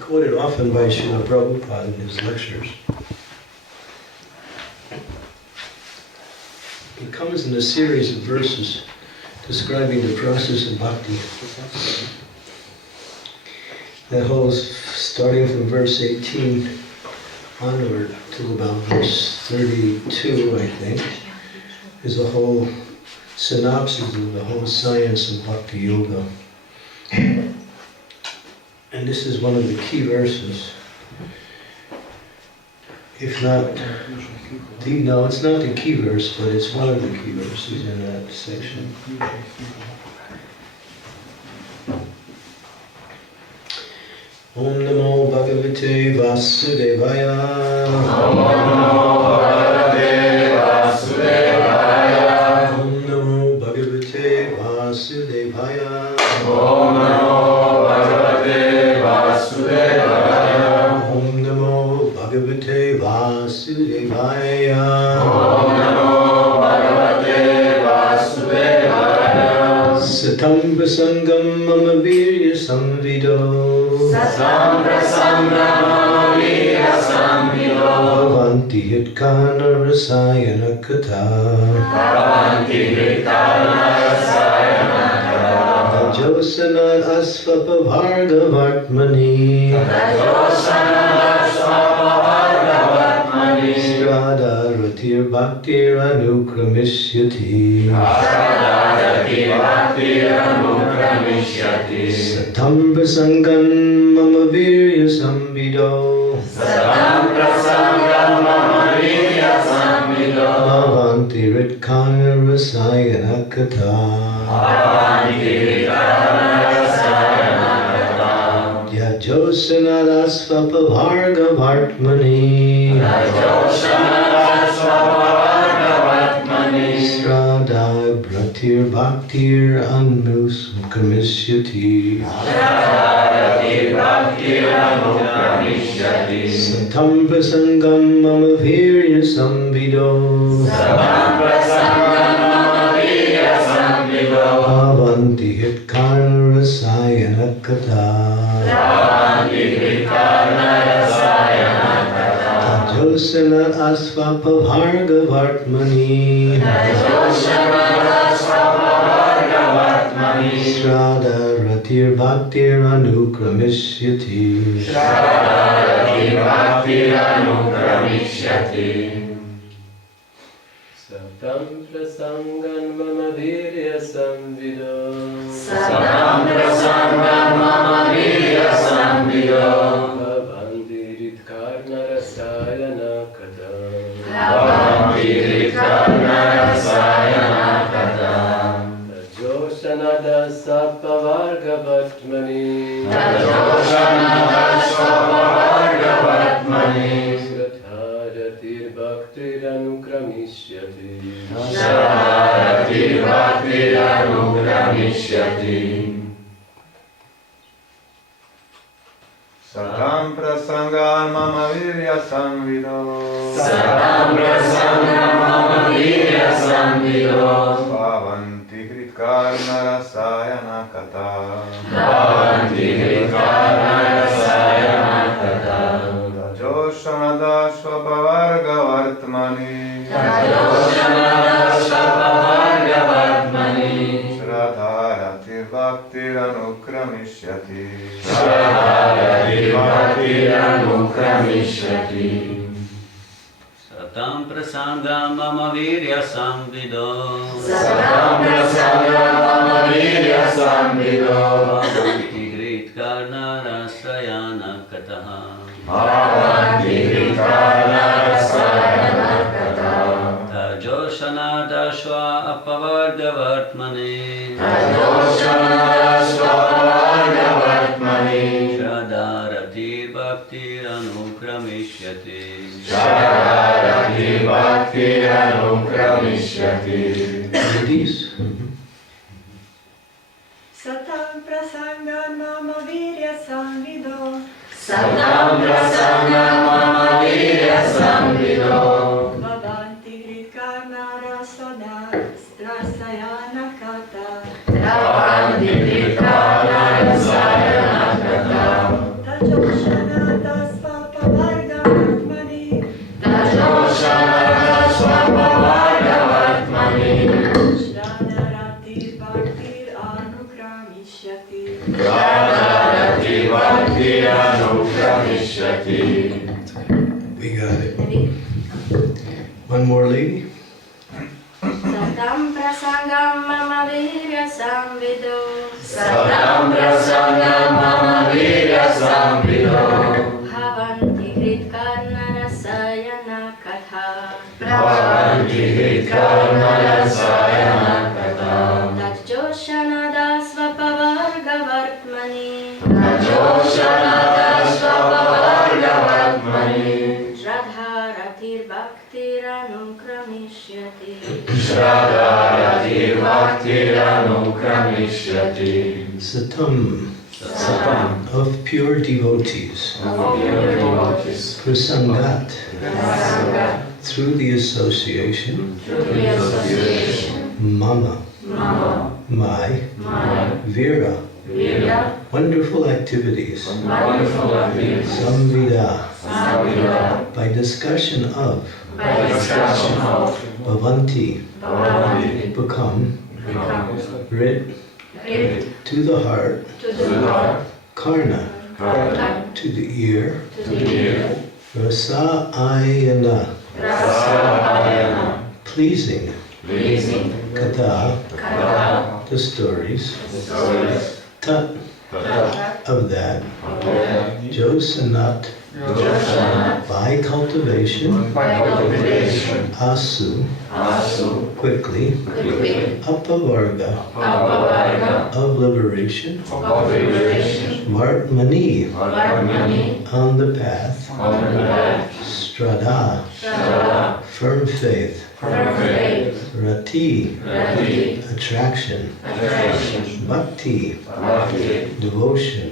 quoted often by Srila Prabhupada in his lectures. It comes in a series of verses describing the process of bhakti. That holds, starting from verse 18 onward to about verse 32, I think, is a whole synopsis of the whole science of Bhakti Yoga. And this is one of the key verses. If not, no, it's not the key verse, but it's one of the key verses in that section. Om Namo Bhagavate Vasudevaya. Om Namo Bhagavate Vasudevaya. Om Namo Bhagavate Vasudevaya. Om Namo Bhagavate Vasudevaya. Om Namo Bhagavate Vasudevaya. Om Namo Bhagavate Vasudevaya. Satāṁ prasaṅgān mama vīrya-saṁvido. Satāṁ prasaṅgān mama vīrya-saṁvido. Bhavanti hṛt-karṇa-rasāyanāḥ kathāḥ. Bhavanti hṛt-karṇa-rasāyanāḥ. taj-joṣaṇād apavarga-vartmani. taj-joṣaṇād apavarga-vartmani. śraddhā ratir bhaktir anukramiṣyati. śraddhā ratir bhaktir anukramiṣyati. satāṁ prasaṅgān mama vīrya-saṁvido. satāṁ prasaṅgān mama vīrya-saṁvido. bhavanti hṛt-karṇa-rasāyanāḥ kathāḥ. bhavanti hṛt-karṇa-rasāyanāḥ. taj-joṣaṇād apavarga-vartmani. taj-joṣaṇād apavarga-vartmani. śraddhā ratir bhaktir anukramiṣyati. śraddhā ratir bhaktir anukramiṣyati. satāṁ prasaṅgān mama vīrya-saṁvido. satāṁ prasaṅgān mama vīrya-saṁvido. bhavanti hṛt-karṇa-rasāyanāḥ kathāḥ. bhavanti hṛt-karṇa-rasāyanāḥ. taj-joṣaṇād apavarga-vartmani. taj-joṣaṇād apavarga-vartmani. śraddhā ratir bhaktir anukramiṣyati. śraddhā ratir bhaktir anukramiṣyati. Satāṁ prasaṅgān mama vīrya-saṁvido. satāṁ prasaṅgān mama vīrya-saṁvido. Bhavanti hṛt-karṇa-rasāyanāḥ kathāḥ. bhavanti hṛt-karṇa-rasāyanāḥ kathāḥ. taj-joṣaṇād apavarga-vartmani. taj-joṣaṇād apavarga-vartmani. śraddhā ratir bhaktir anukramiṣyati. śraddhā ratir bhaktir anukramiṣyati. Satāṁ prasaṅgān mama vīrya-saṁvido. satāṁ prasaṅgān mama vīrya-saṁvido. Bhavanti hṛt-karṇa-rasāyanāḥ kathāḥ. bhavanti hṛt-karṇa-rasāyanāḥ kathāḥ. taj-joṣaṇād apavarga-vartmani. taj-joṣaṇād apavarga-vartmani. śraddhā ratir bhaktir anukramiṣyati. śraddhā ratir bhaktir anukramiṣyati. Satāṁ prasaṅgān mama vīrya-saṁvido. satāṁ prasaṅgān mama vīrya-saṁvido. Bhavanti hṛt-karṇa-rasāyanāḥ kathāḥ. bhavanti hṛt-karṇa-rasāyanāḥ kathāḥ. taj-joṣaṇād apavarga-vartmani. taj-joṣaṇād apavarga-vartmani. śraddhā ratir bhaktir anukramiṣyati. śraddhā ratir bhaktir anukramiṣyati. Devotees. Satāṁ prasaṅgān mama vīrya-saṁvido. satāṁ prasaṅgān mama vīrya-saṁvido. Bhavanti hṛt-karṇa-rasāyanāḥ. bhavanti hṛt-karṇa-rasāyanāḥ. taj-joṣaṇād anukramiṣyati. We got it. One more lady. Satāṁ prasaṅgān mama vīrya-saṁvido. Satāṁ prasaṅgān mama vīrya-saṁvido. Bhavanti hṛt-karṇa-rasāyanāḥ kathāḥ. Bhavanti hṛt-karṇa-rasāyanāḥ kathāḥ. taj-joṣaṇād apavarga-vartmani. taj-joṣaṇād apavarga-vartmani. śraddhā ratir bhaktir anukramiṣyati. śraddhā ratir bhaktir anukramiṣyati. Satāṁ, of pure devotees. Prasaṅgān, through the association. Mama, my, vīrya, wonderful activities. Saṁvido, by discussion of. Bhavanti, become. Hṛt, to the heart. Karna, to the ear. Rasāyanāḥ, pleasing. Kathāḥ, the stories. Tat, of that. Jo-saṇād, by cultivation. Asu, quickly. Apavarga, of liberation. Vartmani, on the path. Śraddhā, firm faith. Ratir, attraction. Bhakti, devotion.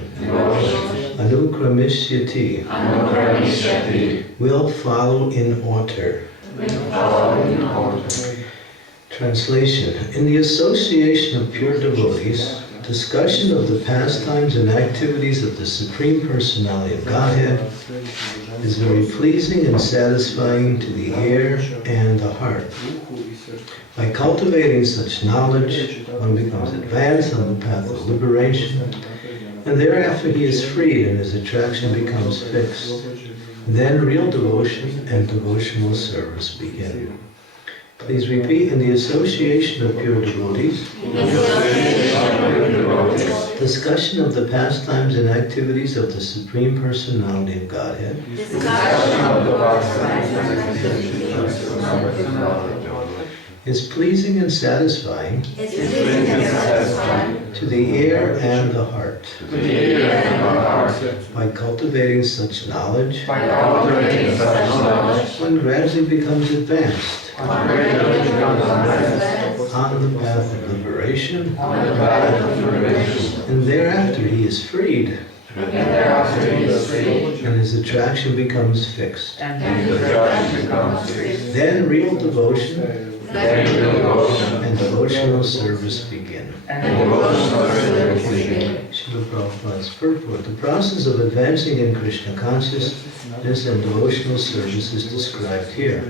Anukramiṣyati, will follow in order. Translation. In the association of pure devotees, discussion of the pastimes and activities of the Supreme Personality of Godhead is very pleasing and satisfying to the ear and the heart. By cultivating such knowledge, one becomes advanced on the path of liberation, and thereafter he is freed and his attraction becomes fixed. Then real devotion and devotional service begin. Please repeat. In the association of pure devotees, discussion of the pastimes and activities of the Supreme Personality of Godhead is pleasing and satisfying to the ear and the heart. By cultivating such knowledge, one gradually becomes advanced on the path of liberation, and thereafter he is freed, and his attraction becomes fixed. Then real devotion and devotional service begin. Srila Prabhupada's purport. The process of advancing in Krishna consciousness and devotional service is described here.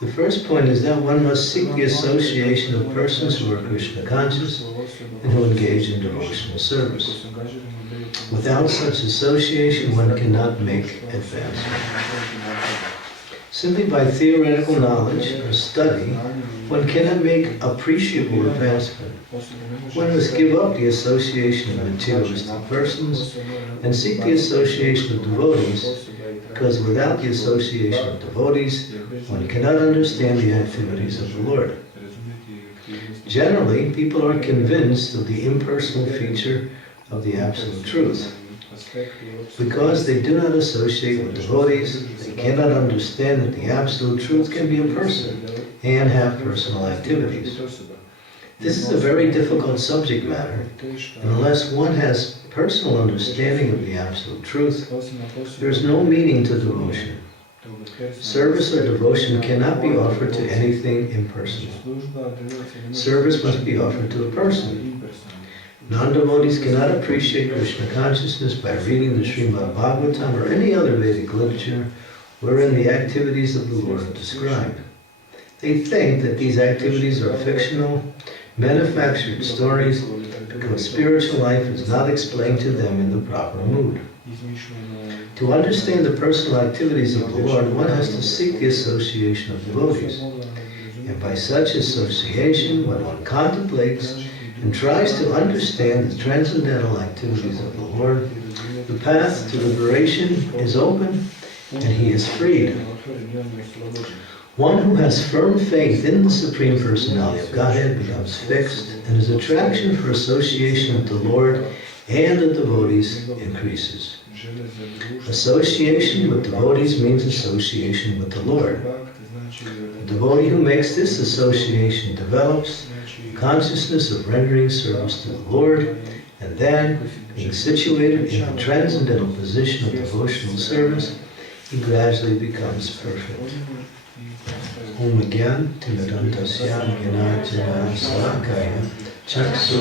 The first point is that one must seek the association of persons who are Krishna conscious and who engage in devotional service. Without such association, one cannot make advancement. Simply by theoretical knowledge or study, one cannot make appreciable advancement. One must give up the association of materialistic persons and seek the association of devotees, because without the association of devotees, one cannot understand the activities of the Lord. Generally, people are convinced of the impersonal feature of the Absolute Truth. Because they do not associate with devotees, they cannot understand that the Absolute Truth can be a person and have personal activities. This is a very difficult subject matter, and unless one has personal understanding of the Absolute Truth, there is no meaning to devotion. Service or devotion cannot be offered to anything impersonal. Service must be offered to a person. Non-devotees cannot appreciate Krishna consciousness by reading the Srimad Bhagavatam or any other Vedic literature wherein the activities of the Lord are described. They think that these activities are fictional, manufactured stories because spiritual life is not explained to them in the proper mood. To understand the personal activities of the Lord, one has to seek the association of devotees. And by such association, when one contemplates and tries to understand the transcendental activities of the Lord, the path to liberation is open and he is freed. One who has firm faith in the Supreme Personality of Godhead becomes fixed, and his attraction for association with the Lord and the devotees increases. Association with devotees means association with the Lord. The devotee who makes this association develops the consciousness of rendering service to the Lord, and then, being situated in the transcendental position of devotional service, he gradually becomes perfect. Om Gyan Tiladantasya Gyanajana Salakaya Chaksu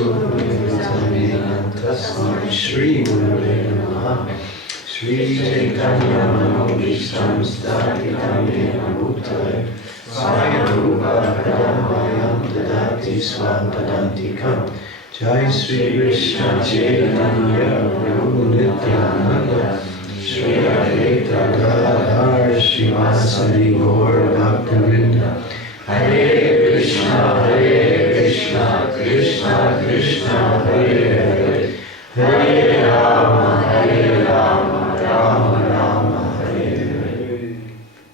Tasmai Shri Gurave Namaha Shri Chaitanya Manobishtam Sthapitam Yena Bhutale Swayam Rupa Kadambayam Dadati Swam Padantikam Jai Sri Krishna Chaitanya Prabhu Nityananda Shri Advaita Gadadhar Srivasadi Gaur Bhaktivinoda Hare Krishna Krishna Krishna Hare Hare Hare Rama Rama Hare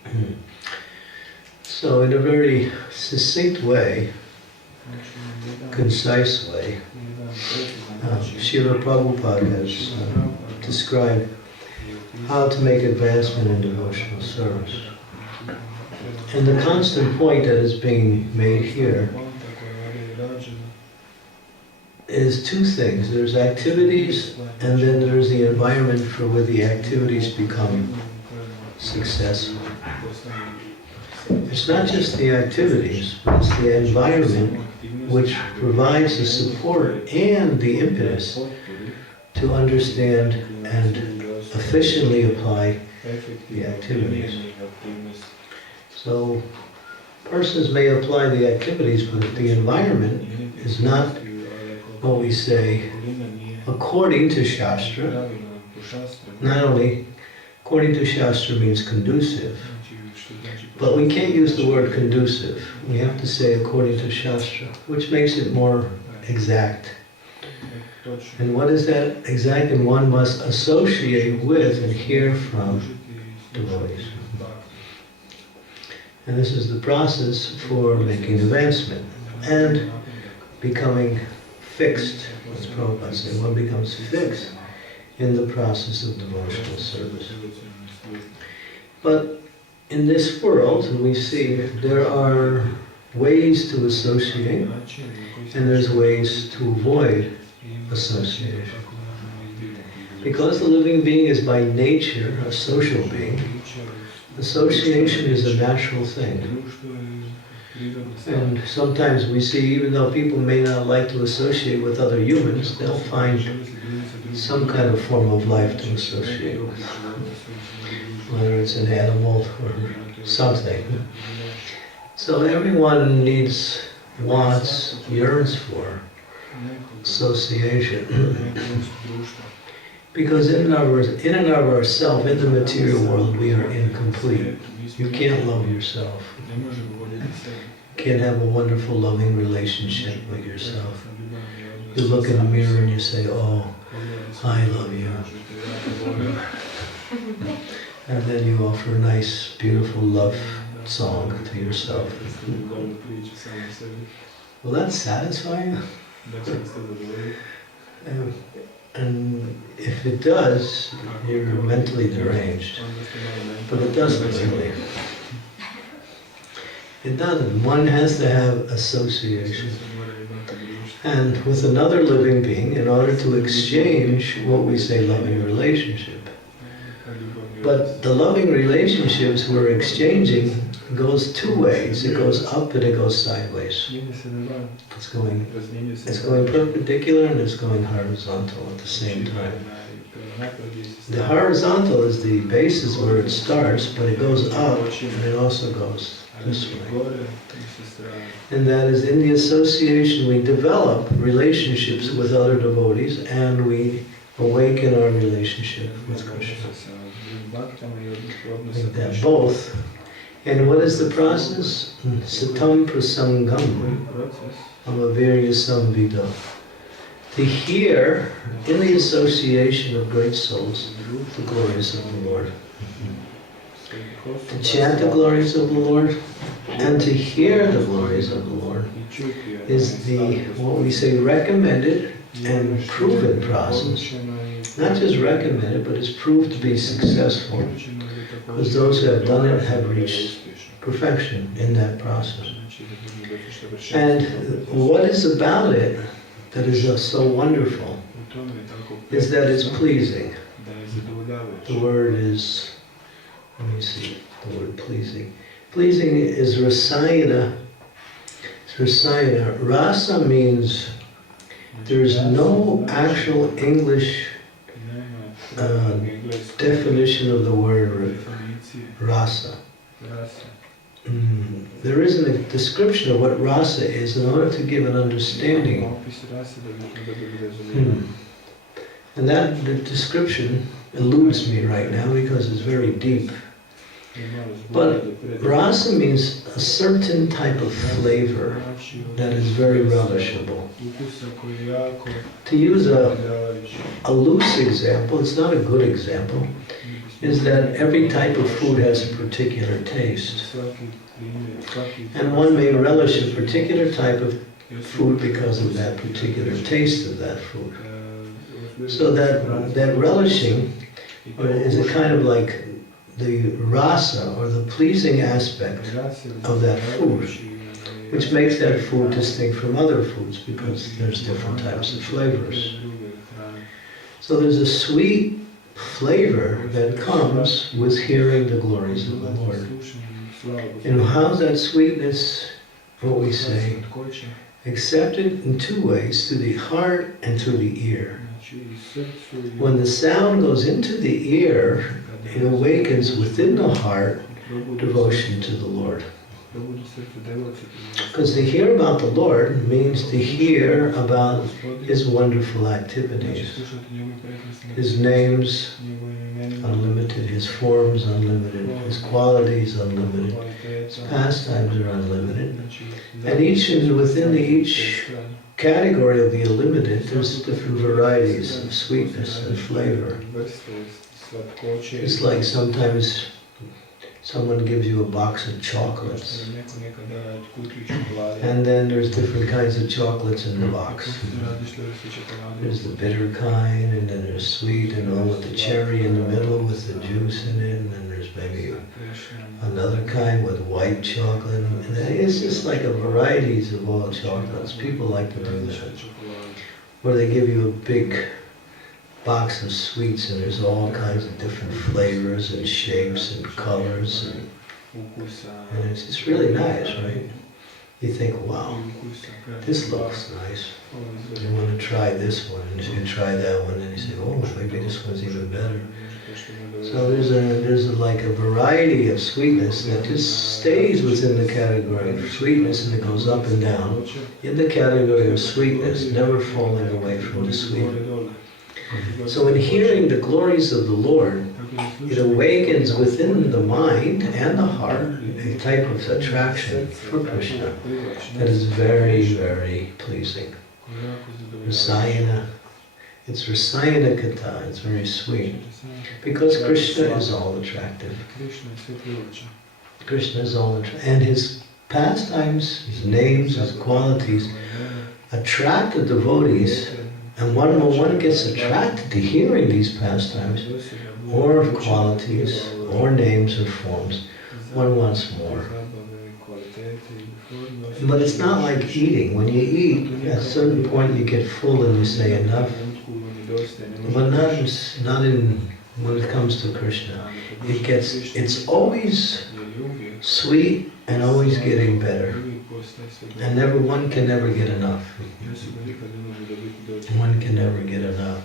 Hare. So in a very succinct way, concise way, Srila Prabhupada has described how to make advancement in devotional service. And the constant point that is being made here is two things. There's activities, and then there's the environment for where the activities become successful. It's not just the activities, but it's the environment which provides the support and the impetus to understand and efficiently apply the activities. So persons may apply the activities, but if the environment is not what we say according to Shastra, not only according to Shastra means conducive, but we can't use the word conducive. We have to say according to Shastra, which makes it more exact. And what is that exact? And one must associate with and hear from devotees. And this is the process for making advancement and becoming fixed. As Prabhupada said, one becomes fixed in the process of devotional service. But in this world, we see there are ways to associate and there's ways to avoid association. Because the living being is by nature a social being, association is a natural thing. And sometimes we see, even though people may not like to associate with other humans, they'll find some kind of form of life to associate with, whether it's an animal or something. So everyone needs, wants, yearns for association. Because in and of ourselves, in the material world, we are incomplete. You can't love yourself. You can't have a wonderful, loving relationship with yourself. You look in the mirror and you say, oh, I love you. And then you offer a nice, beautiful love song to yourself. Will that satisfy you? And if it does, you're mentally deranged. But it doesn't really. It doesn't. One has to have association. And with another living being in order to exchange what we say loving relationship. But the loving relationships we're exchanging goes two ways. It goes up and it goes sideways. It's going perpendicular and it's going horizontal at the same time. The horizontal is the basis where it starts, but it goes up and it also goes this way. And that is in the association we develop relationships with other devotees and we awaken our relationship with Krishna. Like that, both. And what is the process? Satāṁ prasaṅgān vīrya-saṁvido. To hear in the association of great souls the glories of the Lord. To chant the glories of the Lord and to hear the glories of the Lord is the, what we say, recommended and proven process. Not just recommended, but it's proved to be successful because those who have done it have reached perfection in that process. And what is about it that is so wonderful is that it's pleasing. The word is, let me see, the word pleasing. Pleasing is rasāyana. It's rasāyana. Rasa means there's no actual English definition of the word rasa. There isn't a description of what rasa is in order to give an understanding. And that the description eludes me right now because it's very deep. But rasa means a certain type of flavor that is very relishable. To use a loose example, it's not a good example, is that every type of food has a particular taste. And one may relish a particular type of food because of that particular taste of that food. So that relishing is a kind of like the rasa, or the pleasing aspect of that food, which makes that food distinct from other foods because there's different types of flavors. So there's a sweet flavor that comes with hearing the glories of the Lord. And how's that sweetness, what we say, accepted in two ways, through the heart and through the ear. When the sound goes into the ear, it awakens within the heart devotion to the Lord. Because to hear about the Lord means to hear about His wonderful activities. His names, unlimited. His forms, unlimited. His qualities, unlimited. His pastimes are unlimited. And within each category of the unlimited, there's different varieties of sweetness and flavor. It's like sometimes someone gives you a box of chocolates, and then there's different kinds of chocolates in the box. There's the bitter kind, and then there's sweet, and all with the cherry in the middle with the juice in it, and then there's maybe another kind with white chocolate. And it's just like a varieties of all chocolates. People like to do that. Or they give you a big box of sweets and there's all kinds of different flavors and shapes and colors, and it's really nice, right? You think, wow, this looks nice. You want to try this one, and you try that one, and you say, oh, maybe this one's even better. So there's like a variety of sweetness that just stays within the category of sweetness, and it goes up and down in the category of sweetness, never falling away from the sweet. So in hearing the glories of the Lord, it awakens within the mind and the heart a type of attraction for Krishna that is very, very pleasing. Rasāyana, it's Rasāyana kathāḥ, it's very sweet. Because Krishna is all attractive. Krishna is all attractive. And His pastimes, His names, His qualities attract the devotees. And when one gets attracted to hearing these pastimes, or qualities, or names or forms, one wants more. But it's not like eating. When you eat, at a certain point you get full and you say enough. But not when it comes to Krishna. It's always sweet and always getting better. And one can never get enough. One can never get enough.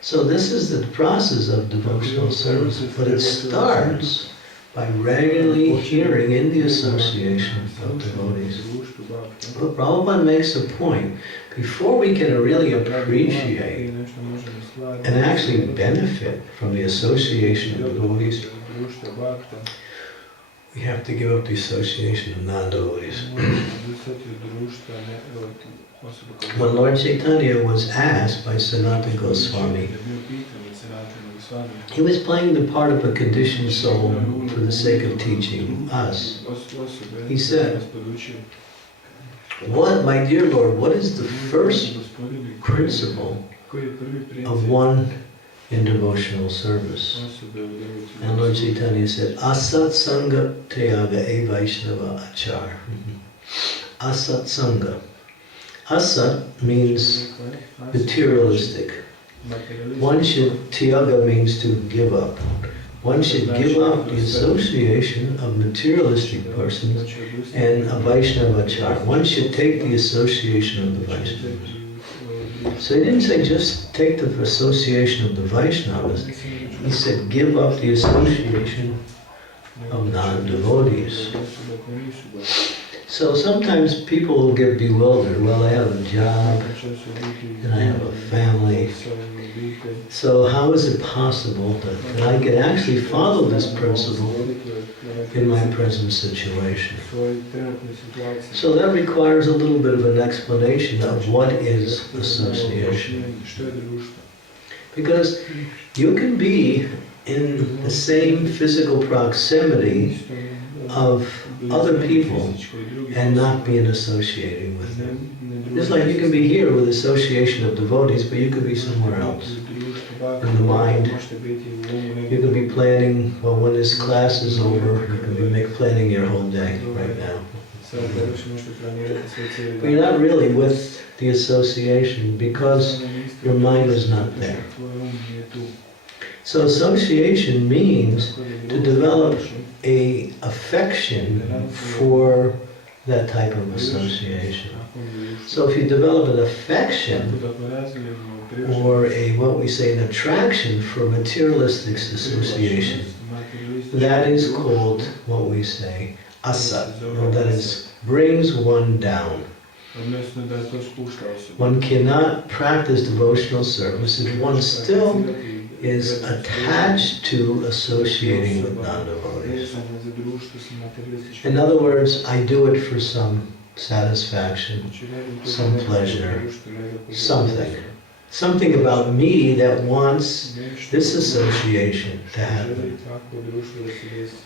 So this is the process of devotional service, but it starts by regularly hearing in the association of devotees. But Prabhupada makes a point, before we can really appreciate and actually benefit from the association of devotees, we have to give up the association of non-devotees. When Lord Chaitanya was asked by Sanatana Goswami, he was playing the part of a conditioned soul for the sake of teaching us. He said, "What, my dear Lord, what is the first principle of one in devotional service?" And Lord Chaitanya said, "Asat sanga tyaga e vaishnava achar." Asat sanga. Asat means materialistic. One should, tyaga means to give up. One should give up the association of materialistic persons and a Vaishnava achar. One should take the association of the Vaishnavas. So he didn't say just take the association of the Vaishnavas. He said give up the association of non-devotees. So sometimes people will get bewildered. Well, I have a job and I have a family. So how is it possible that I can actually follow this principle in my present situation? So that requires a little bit of an explanation of what is association. Because you can be in the same physical proximity of other people and not being associating with them. Just like you can be here with association of devotees, but you could be somewhere else. In the mind, you could be planning, well, when this class is over, you could be planning your whole day right now. But you're not really with the association because your mind is not there. So association means to develop an affection for that type of association. So if you develop an affection or what we say, an attraction for materialistic association, that is called what we say asat, or that is brings one down. One cannot practice devotional service if one still is attached to associating with non-devotees. In other words, I do it for some satisfaction, some pleasure, something. Something about me that wants this association to happen.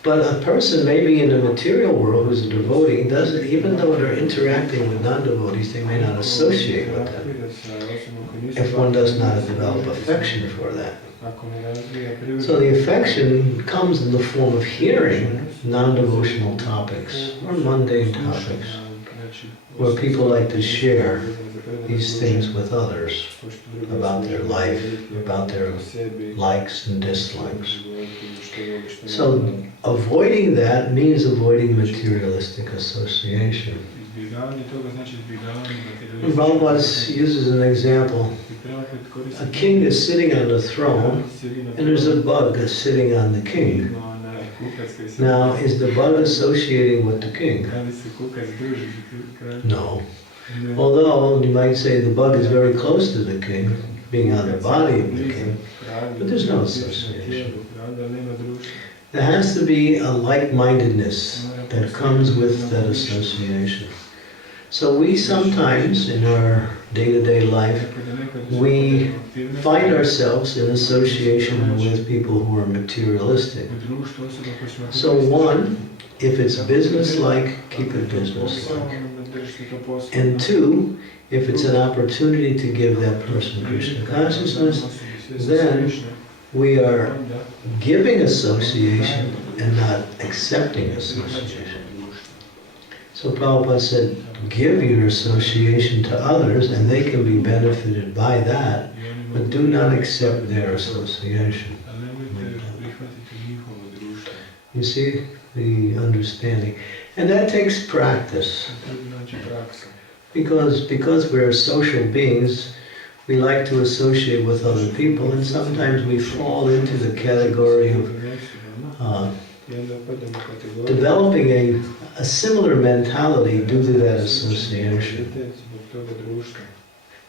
But a person maybe in the material world who's a devotee doesn't, even though they're interacting with non-devotees, they may not associate with them if one does not develop affection for that. So the affection comes in the form of hearing non-devotional topics or mundane topics where people like to share these things with others about their life, about their likes and dislikes. So avoiding that means avoiding materialistic association. Prabhupada uses an example. A king is sitting on the throne and there's a bug that's sitting on the king. Now, is the bug associating with the king? No. Although you might say the bug is very close to the king, being on the body of the king, but there's no association. There has to be a like-mindedness that comes with that association. So we sometimes, in our day-to-day life, we find ourselves in association with people who are materialistic. So one, if it's business-like, keep it business-like. And two, if it's an opportunity to give that person Krishna consciousness, then we are giving association and not accepting association. So Prabhupada said, give your association to others and they can be benefited by that, but do not accept their association. You see the understanding. And that takes practice. Because we're social beings, we like to associate with other people, and sometimes we fall into the category of developing a similar mentality due to that association.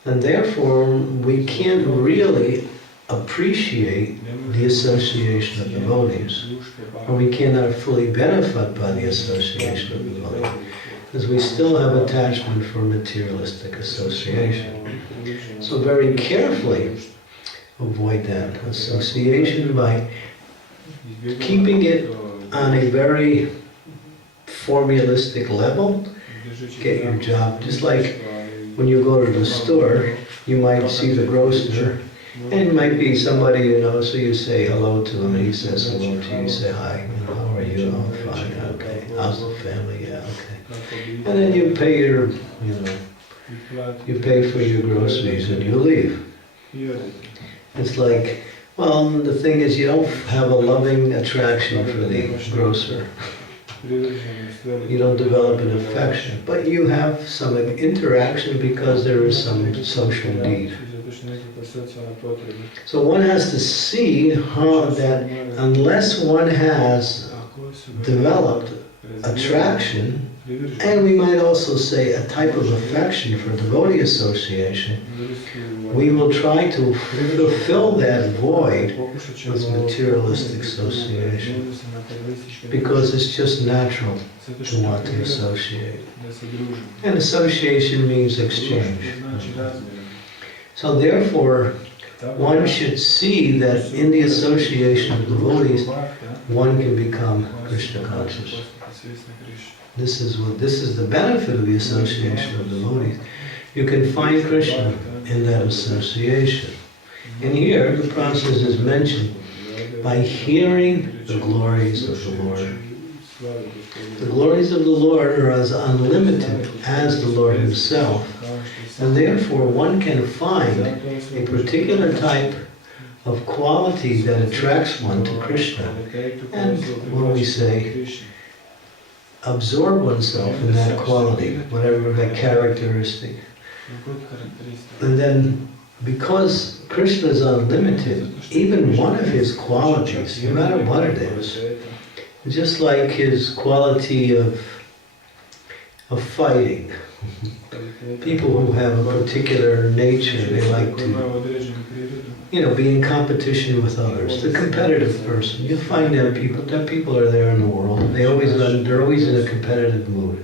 And therefore, we can't really appreciate the association of devotees, or we cannot fully benefit by the association of devotees, because we still have attachment for materialistic association. So very carefully avoid that association by keeping it on a very formalistic level. Get your job, just like when you go to the store, you might see the grocer, and it might be somebody you know, so you say hello to him, and he says hello to you, you say hi, how are you? Oh, fine, okay. How's the family? Yeah, okay. And then you pay your, you pay for your groceries and you leave. It's like, well, the thing is you don't have a loving attraction for the grocer. You don't develop an affection, but you have some interaction because there is some social need. So one has to see how that unless one has developed attraction, and we might also say a type of affection for devotee association, we will try to fulfill that void with materialistic association, because it's just natural to want to associate. And association means exchange. So therefore, one should see that in the association of devotees, one can become Krishna conscious. This is the benefit of the association of devotees. You can find Krishna in that association. And here the process is mentioned by hearing the glories of the Lord. The glories of the Lord are as unlimited as the Lord Himself, and therefore one can find a particular type of quality that attracts one to Krishna. And when we say, absorb oneself in that quality, whatever that characteristic. And then, because Krishna is unlimited, even one of his qualities, no matter what it is, just like his quality of fighting. People who have a particular nature, they like to, be in competition with others. The competitive person, you find that people are there in the world. They're always in a competitive mood.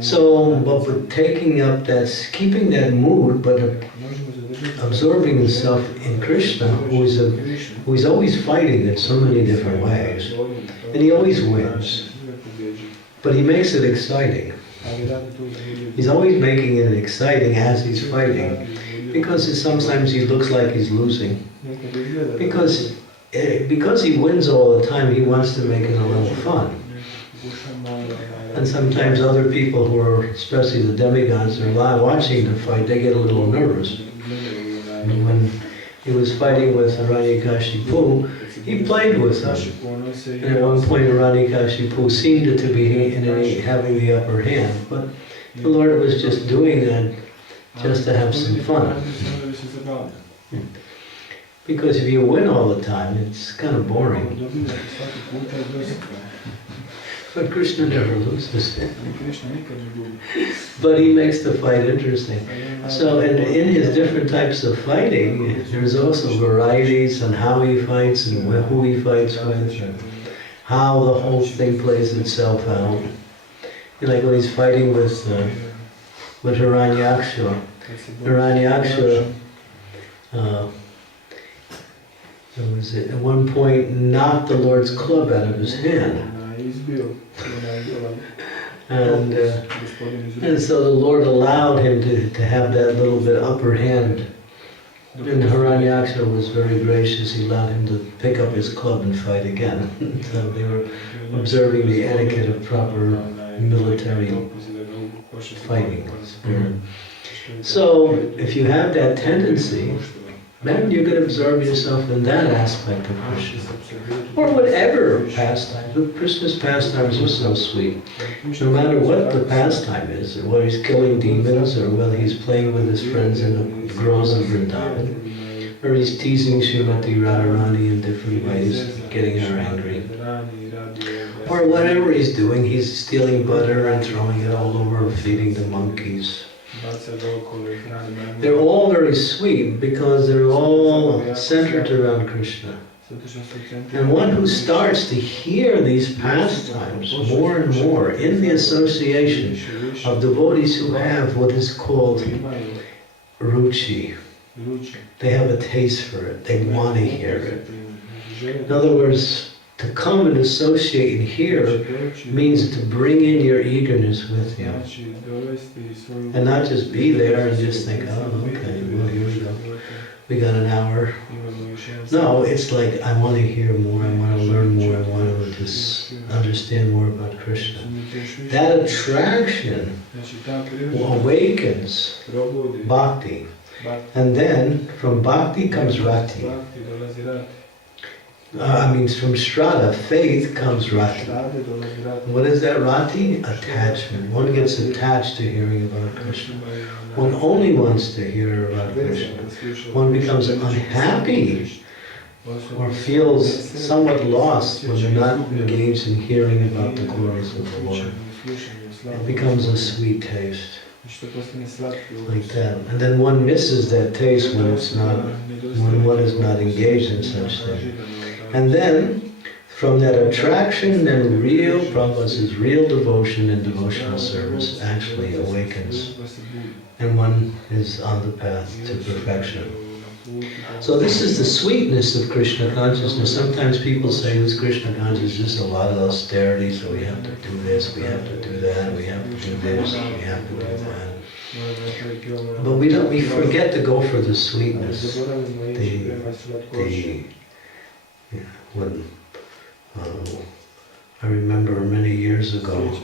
So, but with taking up keeping that mood, but absorbing himself in Krishna, who is always fighting in so many different ways, and he always wins, but he makes it exciting. He's always making it exciting as he's fighting, because sometimes he looks like he's losing. Because he wins all the time, he wants to make it a little fun. And sometimes other people who are, especially the demigods, are watching the fight, they get a little nervous. And when he was fighting with Hiranyakashipu, he played with him. And at one point Hiranyakashipu seemed to be having the upper hand, but the Lord was just doing that just to have some fun. Because if you win all the time, it's kind of boring. But Krishna never loses. But he makes the fight interesting. So in his different types of fighting, there's also varieties on how he fights and who he fights with, and how the whole thing plays itself out. Like when he's fighting with Hiranyaksha. Hiranyaksha, at one point knocked the Lord's club out of his hand. And so the Lord allowed him to have that little bit upper hand. And Hiranyaksha was very gracious. He allowed him to pick up his club and fight again. So they were observing the etiquette of proper military fighting spirit. So if you have that tendency, then you can observe yourself in that aspect of Krishna. Or whatever pastime. But Krishna's pastimes are so sweet. No matter what the pastime is, or whether he's killing demons, or whether he's playing with his friends in the groves of Vrindavan, or he's teasing Srimati Radharani in different ways, getting her angry. Or whatever he's doing, he's stealing butter and throwing it all over and feeding the monkeys. They're all very sweet because they're all centered around Krishna. And one who starts to hear these pastimes more and more in the association of devotees who have what is called ruchi. They have a taste for it. They want to hear it. In other words, to come and associate and hear means to bring in your eagerness with you. And not just be there and just think, oh, okay, well, here we go. We got an hour. No, it's like, I want to hear more, I want to learn more, I want to just understand more about Krishna. That attraction awakens bhakti. And then from bhakti comes ratir. From śraddhā, faith, comes ratir. What is that rati? Attachment. One gets attached to hearing about Krishna. One only wants to hear about Krishna. One becomes unhappy or feels somewhat lost when they're not engaged in hearing about the glories of the Lord. It becomes a sweet taste. Like that. And then one misses that taste when one is not engaged in such thing. And then, from that attraction, then Prabhupada says, real devotion and devotional service actually awakens. And one is on the path to perfection. So this is the sweetness of Krishna consciousness. Sometimes people say this Krishna consciousness is just a lot of austerity, so we have to do this, we have to do that, we have to do this, we have to do that. But we forget to go for the sweetness. When I remember many years ago,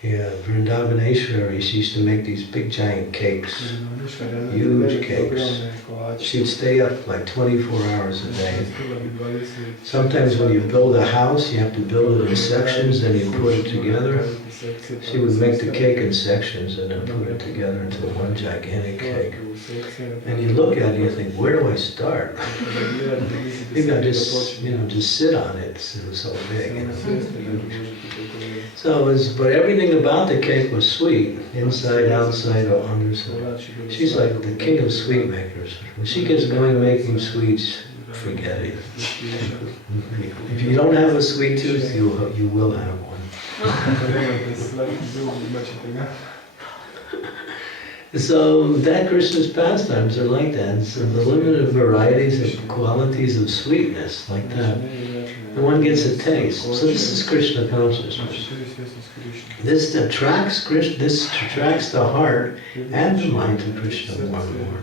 Vrindavaneshwari, she used to make these big giant cakes, huge cakes. She'd stay up like 24 hours a day. Sometimes when you build a house, you have to build it in sections, then you put it together. She would make the cake in sections and then put it together into one gigantic cake. And you look at it and you think, where do I start? Maybe I just sit on it. It was so big, So but everything about the cake was sweet, inside, outside, or underside. She's like the king of sweet makers. When she gets going making sweets, forget it. If you don't have a sweet tooth, you will have one. So that Krishna's pastimes are like that. So the limited varieties of qualities of sweetness, like that. And one gets a taste. So this is Krishna consciousness. This attracts Krishna. This attracts the heart and the mind to Krishna more and more.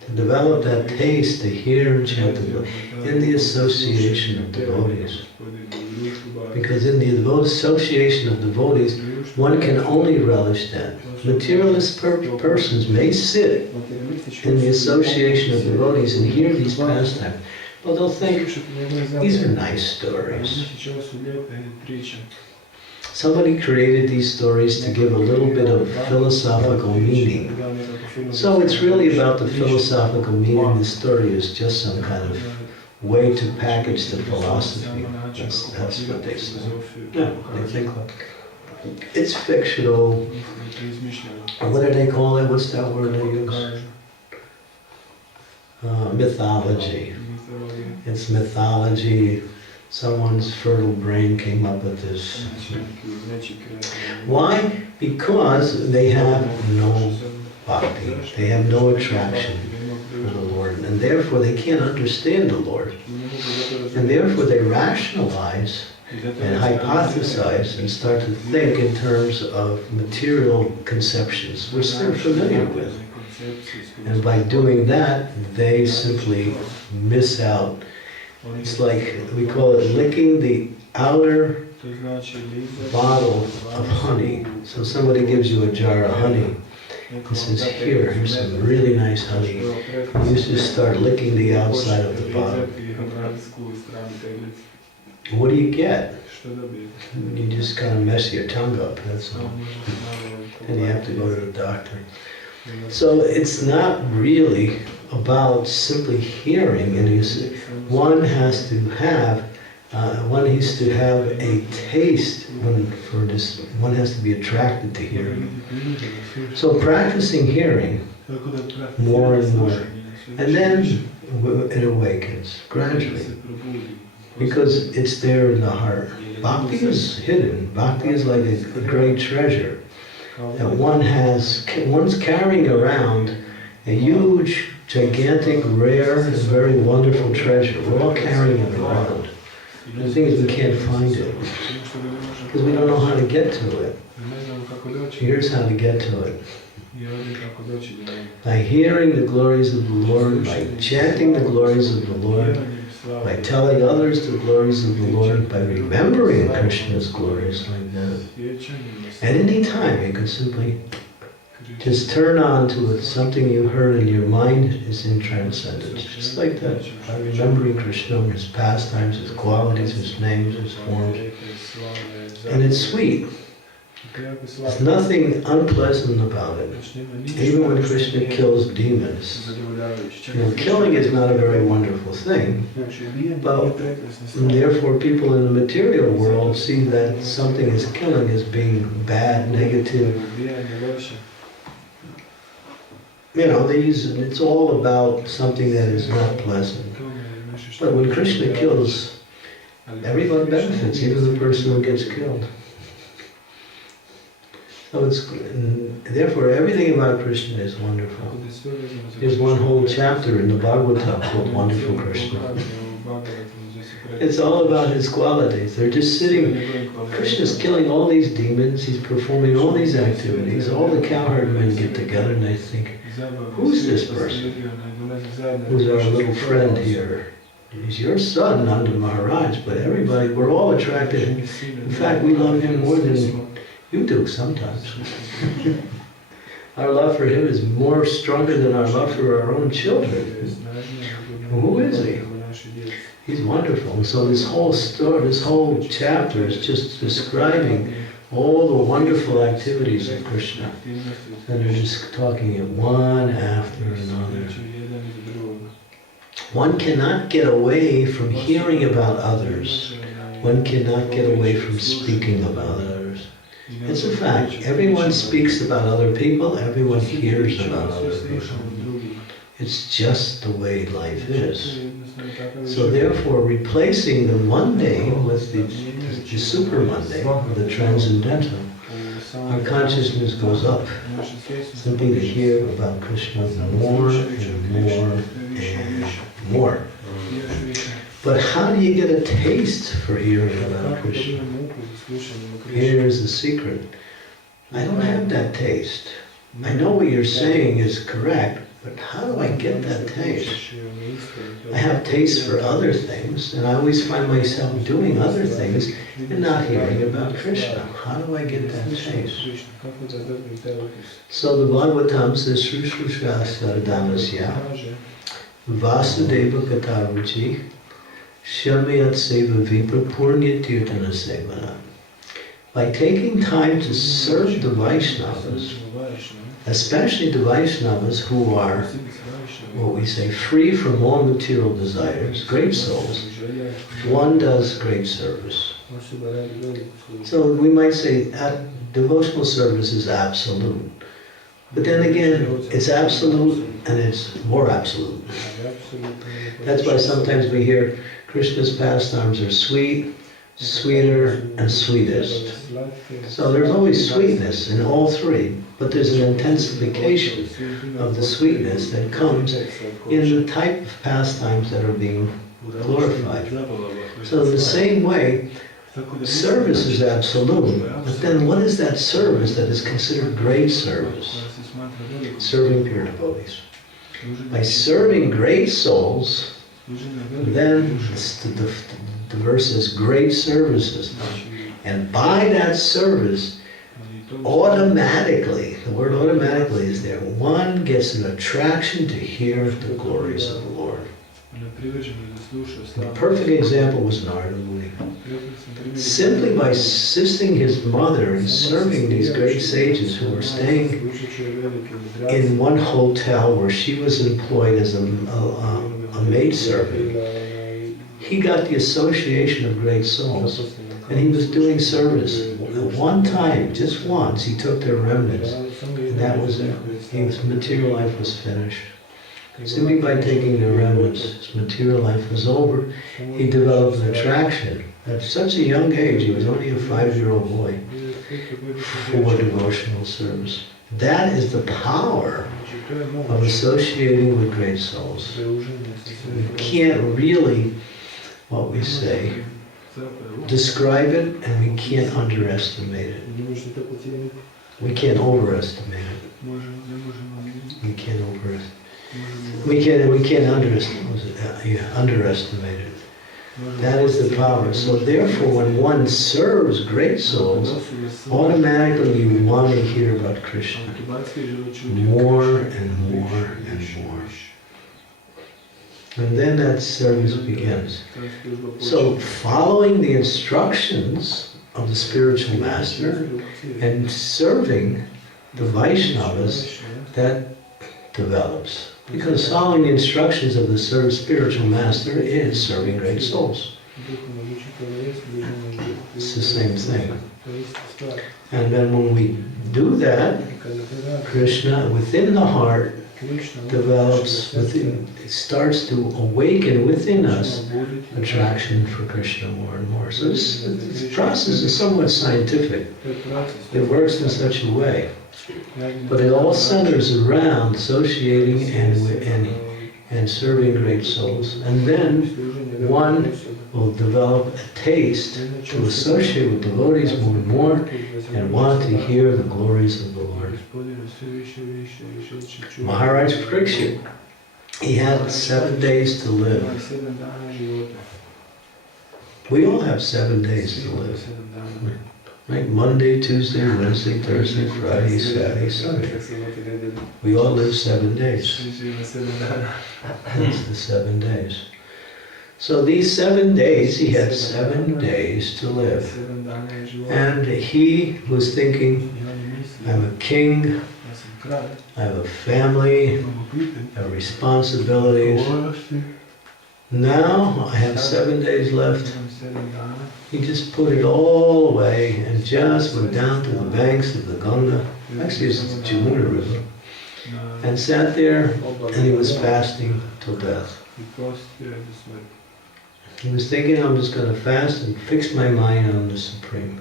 To develop that taste, to hear and chant in the association of devotees. Because in the association of devotees, one can only relish that. Materialist persons may sit in the association of devotees and hear these pastimes, but they'll think, these are nice stories. Somebody created these stories to give a little bit of philosophical meaning. So it's really about the philosophical meaning. The story is just some kind of way to package the philosophy. That's what they say. No, they think it's fictional. What do they call it? What's that word they use? Mythology. It's mythology. Someone's fertile brain came up with this. Why? Because they have no bhakti. They have no attraction for the Lord. And therefore they can't understand the Lord. And therefore they rationalize and hypothesize and start to think in terms of material conceptions, which they're familiar with. And by doing that, they simply miss out. It's like, we call it licking the outer bottle of honey. So somebody gives you a jar of honey and says, here's some really nice honey. You just start licking the outside of the bottle. what do you get? Što dobijete? You just kind of mess your tongue up, that's all. And you have to go to the doctor. So it's not really about simply hearing, and one has to have a taste for this. One has to be attracted to hearing. So practicing hearing more and more, and then it awakens gradually, because it's there in the heart. Bhakti is hidden. Bhakti is like a great treasure that one's carrying around a huge, gigantic, rare, and very wonderful treasure. We're all carrying it around. The thing is, we can't find it because we don't know how to get to it. Here's how to get to it. By hearing the glories of the Lord, by chanting the glories of the Lord, by telling others the glories of the Lord, by remembering Krishna's glories like that. At any time, you can simply just turn on to it, something you heard and your mind is in transcendence. Just like that, by remembering Krishna, his pastimes, his qualities, his names, his forms. And it's sweet. There's nothing unpleasant about it. Even when Krishna kills demons. Killing is not a very wonderful thing, but therefore people in the material world see that something is killing as being bad, negative. They use it, it's all about something that is not pleasant. But when Krishna kills, everyone benefits, even the person who gets killed. So therefore everything about Krishna is wonderful. There's one whole chapter in the Bhagavatam called Wonderful Krishna. It's all about his qualities. They're just sitting, Krishna's killing all these demons, he's performing all these activities, all the cowherd men get together and they think, who's this person? Who's our little friend here? He's your son, Nanda Maharaj, but everybody, we're all attracted. In fact, we love him more than you do sometimes. Our love for him is more stronger than our love for our own children. Who is he? He's wonderful. And so this whole story, this whole chapter is just describing all the wonderful activities of Krishna. And they're just talking it one after another. One cannot get away from hearing about others. One cannot get away from speaking about others. It's a fact. Everyone speaks about other people. Everyone hears about other people. It's just the way life is. So therefore, replacing the mundane with the super mundane, the transcendental, our consciousness goes up. Simply to hear about Krishna more and more and more. But how do you get a taste for hearing about Krishna? Here's the secret. I don't have that taste. I know what you're saying is correct, but how do I get that taste? I have taste for other things, and I always find myself doing other things and not hearing about Krishna. How do I get that taste? So the Bhagavatam says, Śraddhā Sardamasya Vasudeva Katharuchi Shamyat Seva Vipra Purnya Tirtana Sevana. By taking time to serve the Vaishnavas, especially the Vaishnavas who are, what we say, free from all material desires, great souls, one does great service. So we might say devotional service is absolute. But then again, it's absolute and it's more absolute. That's why sometimes we hear Krishna's pastimes are sweet, sweeter, and sweetest. So there's always sweetness in all three, but there's an intensification of the sweetness that comes in the type of pastimes that are being glorified. So in the same way, service is absolute, but then what is that service that is considered great service? Serving pure devotees. By serving great souls, then the verse says great services. And by that service, automatically, the word automatically is there, one gets an attraction to hear the glories of the Lord. The perfect example was Narada Muni. Simply by assisting his mother in serving these great sages who were staying in one hotel where she was employed as a maidservant, he got the association of great souls, and he was doing service. At one time, just once, he took their remnants, and that was it. His material life was finished. Simply by taking the remnants, his material life was over. He developed an attraction. At such a young age, he was only a 5-year-old boy, for devotional service. That is the power of associating with great souls. We can't really, what we say, describe it, and we can't underestimate it. We can't overestimate it. We can't overestimate. We can't underestimate it. That is the power. So therefore, when one serves great souls, automatically you want to hear about Krishna more and more and more. And then that service begins. So following the instructions of the spiritual master and serving the Vaishnavas, that develops. Because following the instructions of the spiritual master is serving great souls. It's the same thing. And then when we do that, Krishna within the heart develops, it starts to awaken within us attraction for Krishna more and more. So this process is somewhat scientific. It works in such a way. But it all centers around associating and serving great souls. And then one will develop a taste to associate with devotees more and more and want to hear the glories of the Lord. Maharaj Parikshit, he had 7 days to live. We all have 7 days to live. Like Monday, Tuesday, Wednesday, Thursday, Friday, Saturday, Sunday. We all live 7 days. That's the 7 days. So these 7 days, he had 7 days to live. And he was thinking, I'm a king, I have a family, I have responsibilities. Now I have 7 days left. He just put it all away and just went down to the banks of the Ganga, actually it's the Jamuna River, and sat there, and he was fasting till death. He was thinking, I'm just going to fast and fix my mind on the Supreme.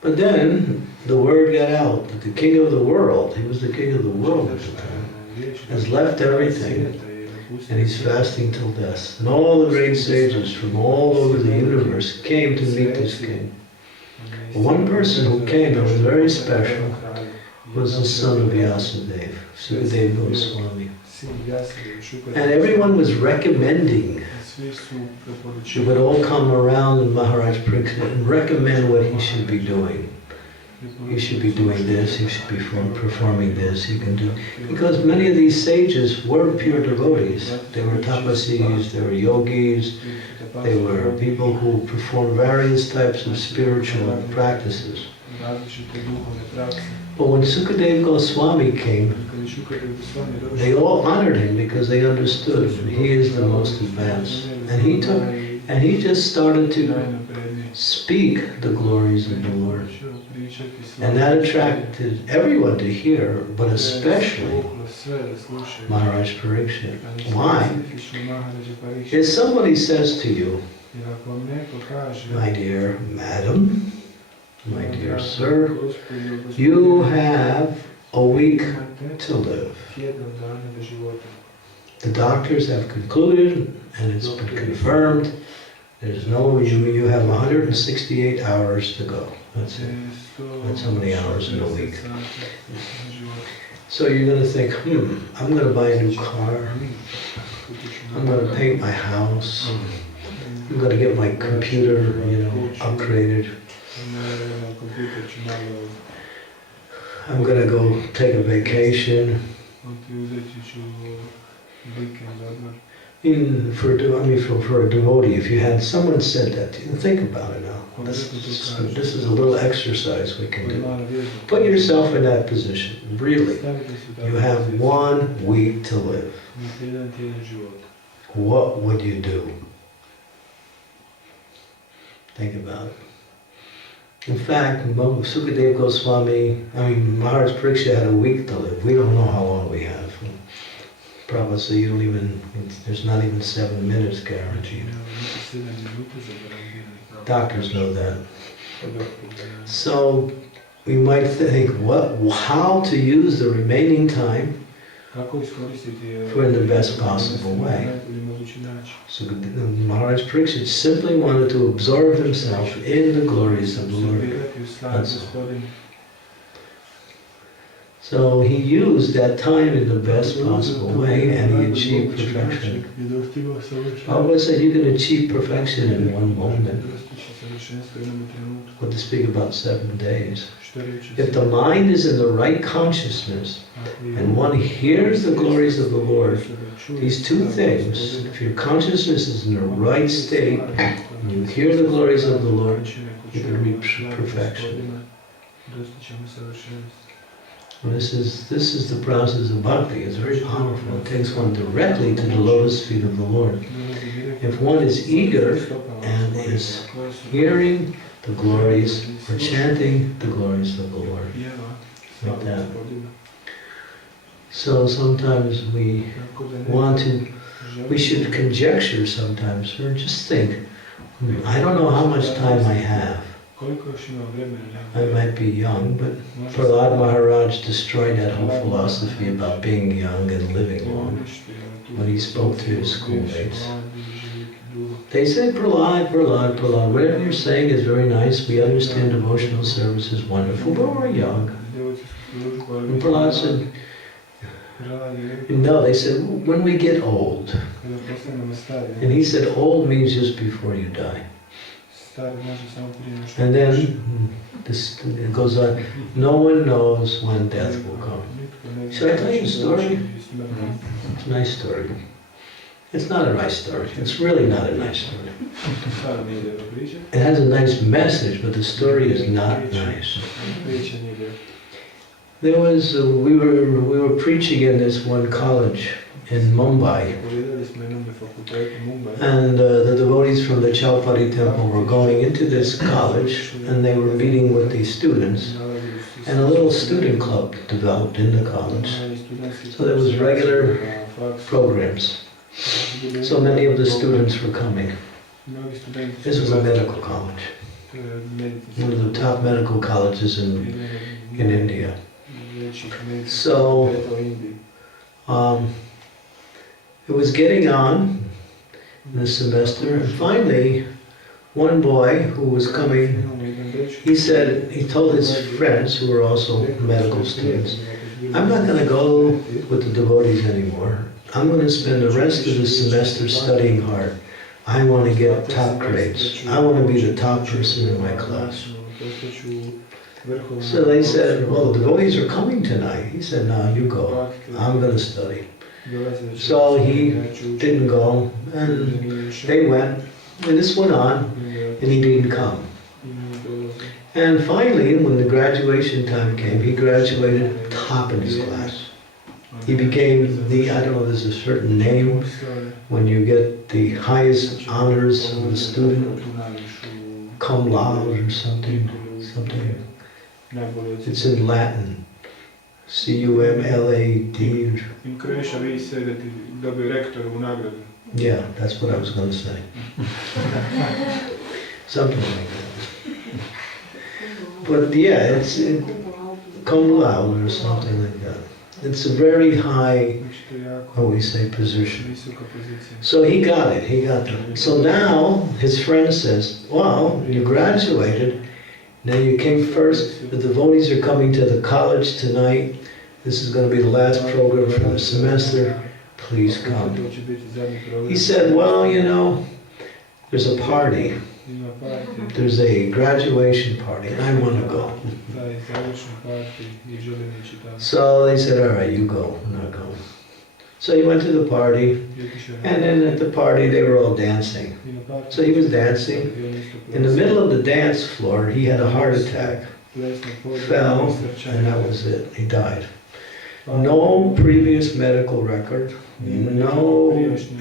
But then the word got out that the king of the world, he was the king of the world at the time, has left everything, and he's fasting till death. And all the great sages from all over the universe came to meet this king. But one person who came that was very special was the son of Vyasadeva, Sukadeva Goswami. And everyone was recommending. They would all come around in Maharaj Parikshit and recommend what he should be doing. He should be doing this, he should be performing this, he can do. Because many of these sages were pure devotees. They were tapasis, they were yogis, they were people who performed various types of spiritual practices. But when Sukadeva Goswami came, they all honored him because they understood he is the most advanced. And he just started to speak the glories of the Lord. And that attracted everyone to hear, but especially Maharaj Parikshit. Why? If somebody says to you, my dear madam, my dear sir, you have a week to live. The doctors have concluded, and it's been confirmed, there's no, you have 168 hours to go. That's it. That's how many hours in a week. So you're going to think, I'm going to buy a new car. I'm going to paint my house. I'm going to get my computer, upgraded. I'm going to go take a vacation. For a devotee, if you had someone said that to you, think about it now. This is a little exercise we can do. Put yourself in that position. Really, you have 1 week to live. What would you do? Think about it. In fact, Sukadeva Goswami, Maharaj Pariksha had a week to live. We don't know how long we have. Prabhupada said there's not even 7 minutes guaranteed. Doctors know that. So we might think, how to use the remaining time in the best possible way. So Maharaj Pariksha simply wanted to absorb himself in the glories of the Lord. That's all. So he used that time in the best possible way and he achieved perfection. Prabhupada said you can achieve perfection in 1 moment. What to speak about 7 days. If the mind is in the right consciousness and one hears the glories of the Lord, these 2 things, if your consciousness is in the right state and you hear the glories of the Lord, you can reach perfection. This is the process of bhakti. It's very powerful. It takes one directly to the lotus feet of the Lord. If one is eager and is hearing the glories or chanting the glories of the Lord, like that. So sometimes we should conjecture sometimes, or just think, I don't know how much time I have. I might be young, but Prahlad Maharaj destroyed that whole philosophy about being young and living long when he spoke to his schoolmates. They said, Prahlad, whatever you're saying is very nice, we understand devotional service is wonderful, but we're young. And Prahlad said, no, they said, when we get old. And he said, old means just before you die. And then it goes on, no one knows when death will come. Should I tell you a story? It's a nice story. It's not a nice story. It's really not a nice story. It has a nice message, but the story is not nice. There was, we were preaching in this one college in Mumbai, and the devotees from the Chowpatty temple were going into this college and they were meeting with these students, and a little student club developed in the college. So there was regular programs. So many of the students were coming. This was a medical college, one of the top medical colleges in India. So it was getting on in the semester, and finally one boy who was coming, he told his friends who were also medical students, I'm not going to go with the devotees anymore. I'm going to spend the rest of the semester studying hard. I want to get top grades. I want to be the top person in my class. So they said, well, the devotees are coming tonight. He said, no, you go. I'm going to study. So he didn't go, and they went, and this went on, and he didn't come. And finally, when the graduation time came, he graduated top in his class. He became I don't know, there's a certain name when you get the highest honors of a student, cum laude or something. It's in Latin. C-U-M-L-A-D. Yeah, that's what I was going to say. Something like that. But yeah, it's cum laude or something like that. It's a very high, what we say, position. So he got it. So now his friend says, well, you graduated, now you came first, the devotees are coming to the college tonight, this is going to be the last program for the semester, please come. He said, well, you know, there's a party. There's a graduation party, and I want to go. So they said, all right, you go, I'm not going. So he went to the party, and then at the party they were all dancing. So he was dancing. In the middle of the dance floor, he had a heart attack, fell, and that was it. He died. No previous medical record, no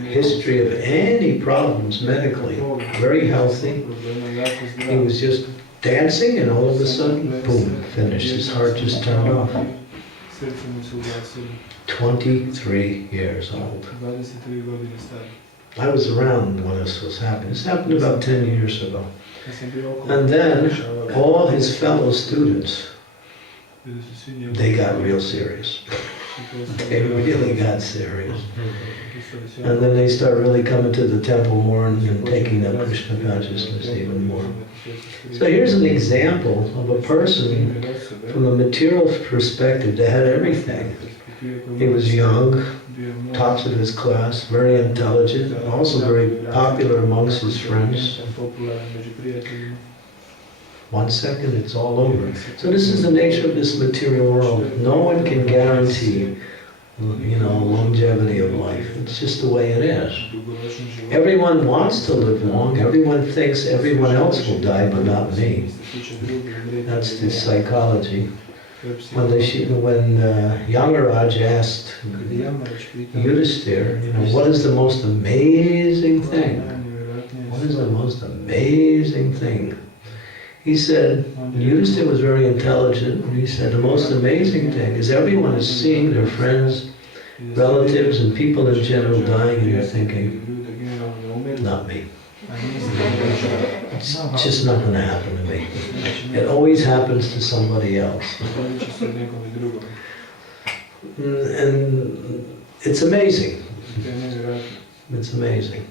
history of any problems medically, very healthy. He was just dancing and all of a sudden, boom, finished. His heart just turned off. 23 years old. I was around when this was happening. This happened about 10 years ago. And then all his fellow students, they got real serious. They really got serious. And then they start really coming to the temple more and taking up Krishna consciousness even more. So here's an example of a person from a material perspective that had everything. He was young, tops of his class, very intelligent, also very popular amongst his friends. 1 second, it's all over. So this is the nature of this material world. No one can guarantee, longevity of life. It's just the way it is. Everyone wants to live long. Everyone thinks everyone else will die, but not me. That's the psychology. When Yamaraj asked Yudhisthira, what is the most amazing thing? What is the most amazing thing? He said, Yudhisthira was very intelligent, and he said, the most amazing thing is everyone is seeing their friends, relatives, and people in general dying, and they're thinking, not me. It's just not going to happen to me. It always happens to somebody else. And it's amazing. It's amazing.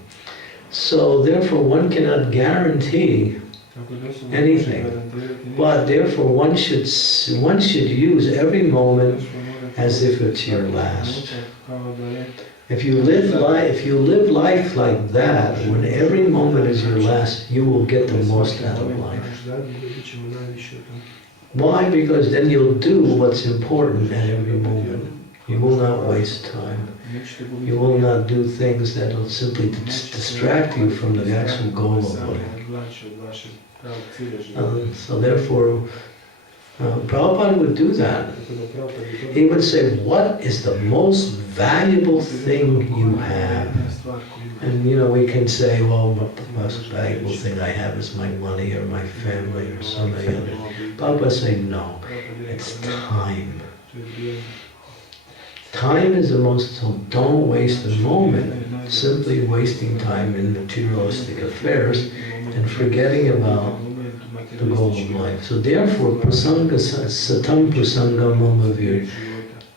So therefore one cannot guarantee anything. But therefore one should use every moment as if it's your last. If you live life like that, when every moment is your last, you will get the most out of life. Why? Because then you'll do what's important at every moment. You will not waste time. You will not do things that will simply distract you from the actual goal of life. So therefore, Prabhupada would do that. He would say, what is the most valuable thing you have? And we can say, well, the most valuable thing I have is my money or my family or somebody else. Prabhupada say, no, it's time. Time is the most, so don't waste a moment simply wasting time in materialistic affairs and forgetting about the goal of life. So therefore, satāṁ prasaṅgān mama vīrya.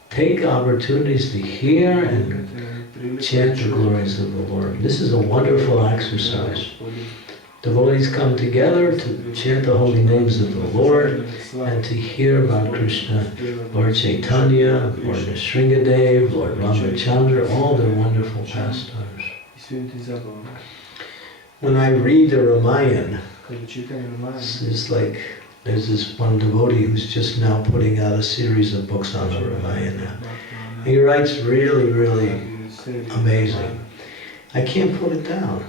Take opportunities to hear and chant the glories of the Lord. This is a wonderful exercise. Devotees come together to chant the holy names of the Lord and to hear about Krishna, Lord Chaitanya, Lord Nrsingadev, Lord Ramachandra, all their wonderful pastimes. When I read the Ramayana, it's like there's this one devotee who's just now putting out a series of books on the Ramayana. He writes really, really amazing. I can't put it down.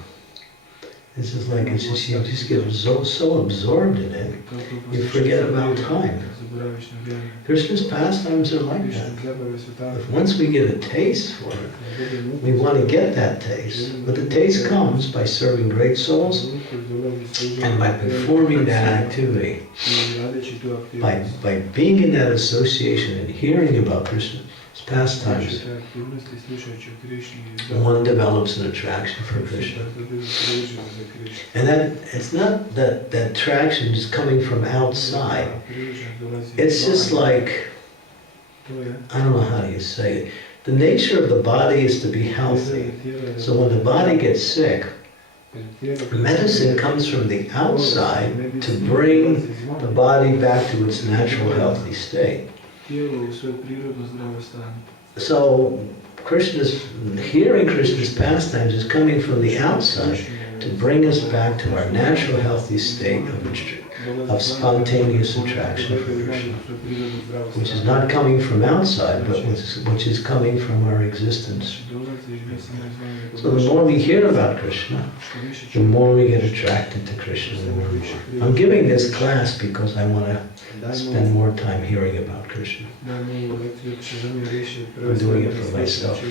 It's just like, you just get so absorbed in it, you forget about time. Krishna's pastimes are like that. If once we get a taste for it, we want to get that taste. But the taste comes by serving great souls and by performing that activity. By being in that association and hearing about Krishna's pastimes, one develops an attraction for Krishna. And then it's not that attraction is coming from outside. It's just like, I don't know how you say it. The nature of the body is to be healthy. So when the body gets sick, medicine comes from the outside to bring the body back to its natural healthy state. So hearing Krishna's pastimes is coming from the outside to bring us back to our natural healthy state of of spontaneous attraction for Krishna, which is not coming from outside, but which is coming from our existence. So the more we hear about Krishna, the more we get attracted to Krishna. I'm giving this class because I want to spend more time hearing about Krishna. I'm doing it for myself. So.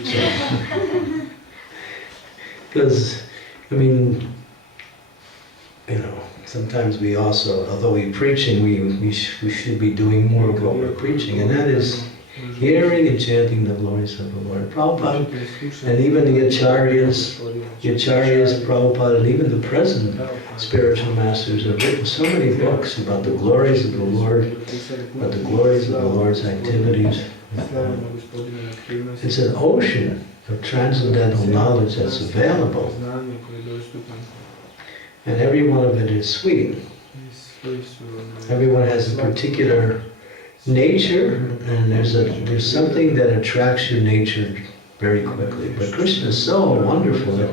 Because, I mean, you know, sometimes we also, although we're preaching, we should be doing more of what we're preaching, and that is hearing and chanting the glories of the Lord. Prabhupada, and even the Acharyas, Prabhupada, and even the present spiritual masters have written so many books about the glories of the Lord, about the glories of the Lord's activities. It's an ocean of transcendental knowledge that's available. And every one of it is sweet. Everyone has a particular nature, and there's something that attracts your nature very quickly. But Krishna is so wonderful that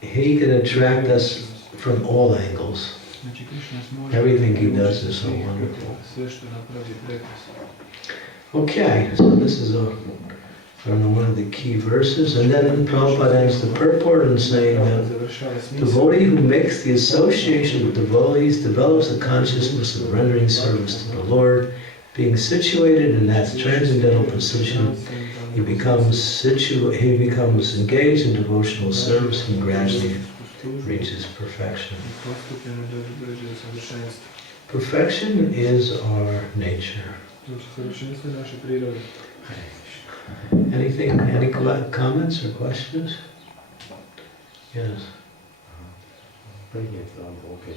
he can attract us from all angles. Everything he does is so wonderful. Okay, so this is one of the key verses, and then Prabhupada ends the purport in saying that devotee who makes the association with devotees develops a consciousness of rendering service to the Lord. Being situated in that transcendental position, he becomes engaged in devotional service and gradually reaches perfection. Perfection is our nature. Anything, any comments or questions? Yes. Okay.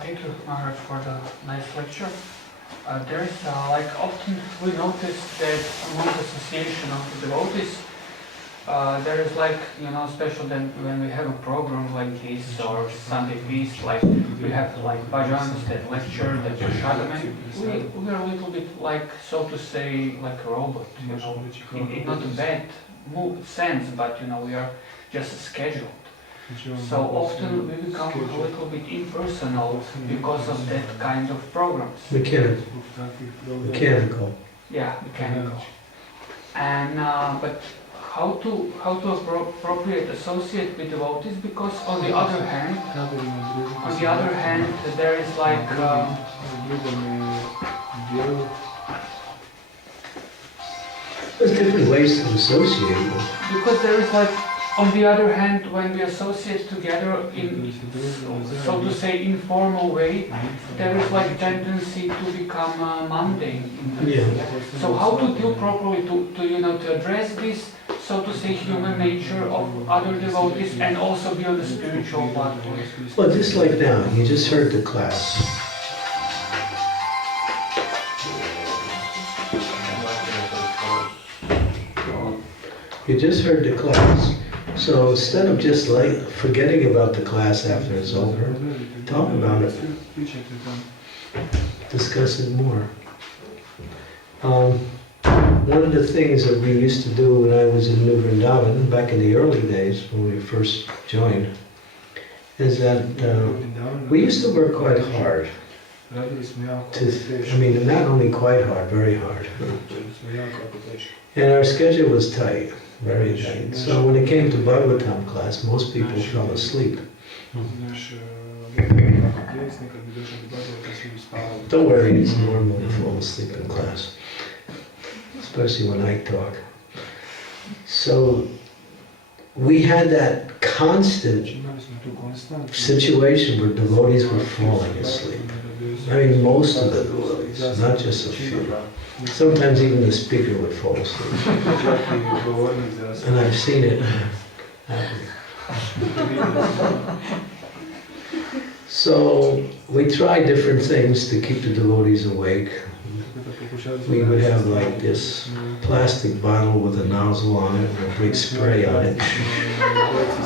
Thank you, Maharaj, for the nice lecture. There is often we notice that among the association of the devotees, there is especially then when we have a program like this or Sunday feast, we have bhajans, that lecture, that prasaṅgān. We are a little bit so to say, like a robot, in not a bad sense, but we are just scheduled. So often we become a little bit impersonal because of that kind of programs. Mechanical. Yeah, mechanical. And but how to appropriate associate with devotees, because on the other hand there is there's different ways to associate with. Because there is on the other hand, when we associate together in, so to say, informal way, there is tendency to become mundane. So how to deal properly to address this, so to say, human nature of other devotees and also be on the spiritual platform? Well, just like now, you just heard the class. You just heard the class. So instead of just forgetting about the class after it's over, talk about it. Discuss it more. One of the things that we used to do when I was in New Vrindavan, back in the early days when we first joined, is that we used to work quite hard. Not only quite hard, very hard. And our schedule was tight. Very tight. So when it came to Bhagavatam class, most people fell asleep. Don't worry, it's normal to fall asleep in class, especially when I talk. So we had that constant situation where devotees were falling asleep. Most of the devotees, not just a few. Sometimes even the speaker would fall asleep. And I've seen it happen. So we tried different things to keep the devotees awake. We would have this plastic bottle with a nozzle on it and a big spray on it.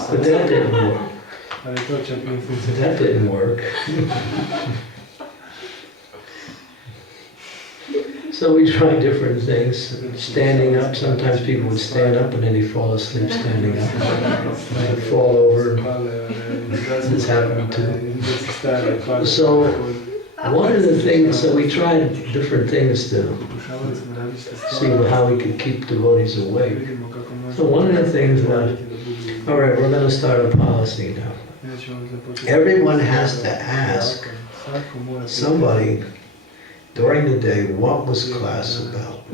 But that didn't work. So we tried different things. Standing up, sometimes people would stand up and then they'd fall asleep standing up. They'd fall over. This happened too. So one of the things, so we tried different things to see how we could keep devotees awake. So one of the things was, all right, we're going to start a policy now. Everyone has to ask somebody during the day what was class about.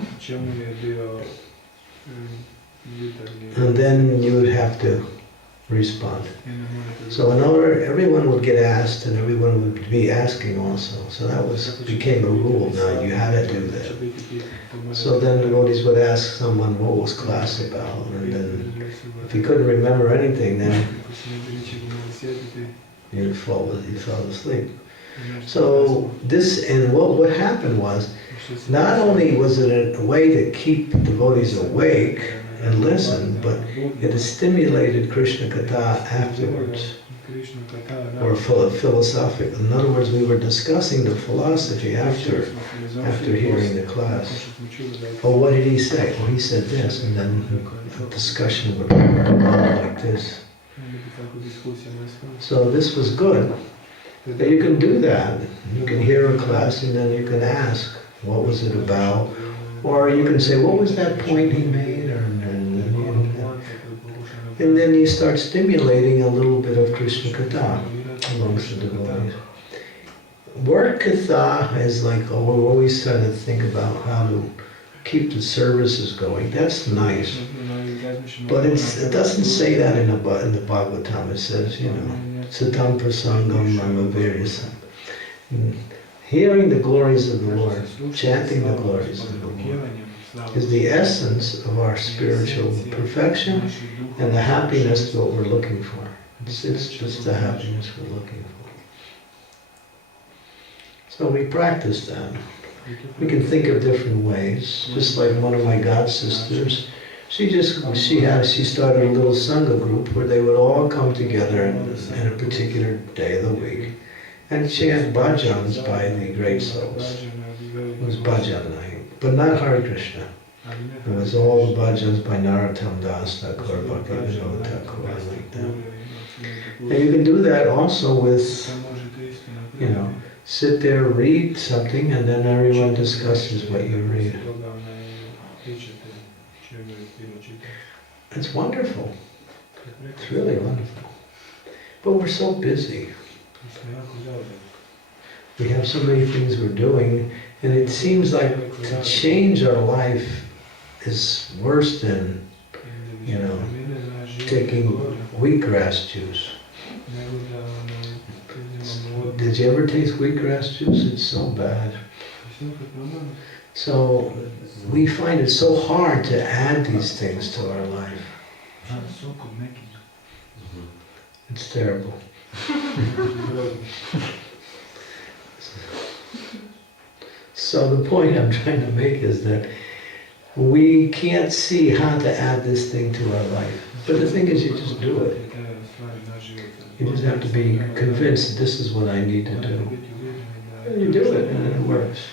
And then you would have to respond. So in order, everyone would get asked and everyone would be asking also. So that became a rule now, you had to do that. So then the devotees would ask someone what was class about, and then if he couldn't remember anything, then he fell asleep. So this, and what happened was, not only was it a way to keep devotees awake and listen, but it stimulated Krishna kathāḥ afterwards, or philosophical. In other words, we were discussing the philosophy after hearing the class. Oh, what did he say? Well, he said this, and then the discussion would go like this. So this was good. That you can do that. You can hear a class and then you can ask, what was it about? Or you can say, what was that point he made? And then you start stimulating a little bit of Krishna kathāḥ amongst the devotees. Word kathāḥ is like, oh, we're always trying to think about how to keep the services going. That's nice. But it doesn't say that in the Bhagavatam. It says, you know, satāṁ prasaṅgān vīrya-saṁvido. Hearing the glories of the Lord, chanting the glories of the Lord, is the essence of our spiritual perfection and the happiness that we're looking for. It's just the happiness we're looking for. So we practice that. We can think of different ways. Just like one of my god sisters, she started a little sangha group where they would all come together in a particular day of the week and chant bhajans by the great souls. It was bhajan night, but not Hare Krishna. It was all the bhajans by Narottam Das Thakur, Bhakti Vinod Thakur, like that. And you can do that also with, you know, sit there, read something, and then everyone discusses what you read. It's wonderful. It's really wonderful. But we're so busy. We have so many things we're doing, and it seems like to change our life is worse than, you know, taking wheatgrass juice. Did you ever taste wheatgrass juice? It's so bad. So we find it so hard to add these things to our life. It's terrible. So the point I'm trying to make is that we can't see how to add this thing to our life. But the thing is, you just do it. You just have to be convinced that this is what I need to do. And you do it, and it works.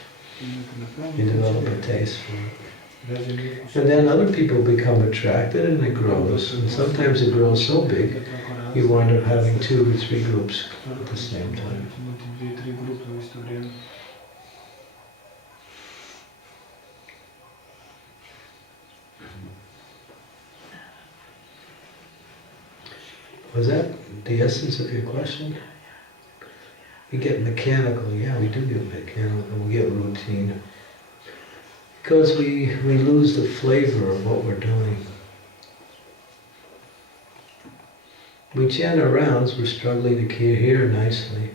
You develop a taste for it. And then other people become attracted, and it grows. And sometimes it grows so big, you wind up having 2 or 3 groups at the same time. Was that the essence of your question? We get mechanical, yeah, we do get mechanical, we get routine. Because we lose the flavor of what we're doing. We chant our rounds, we're struggling to hear nicely.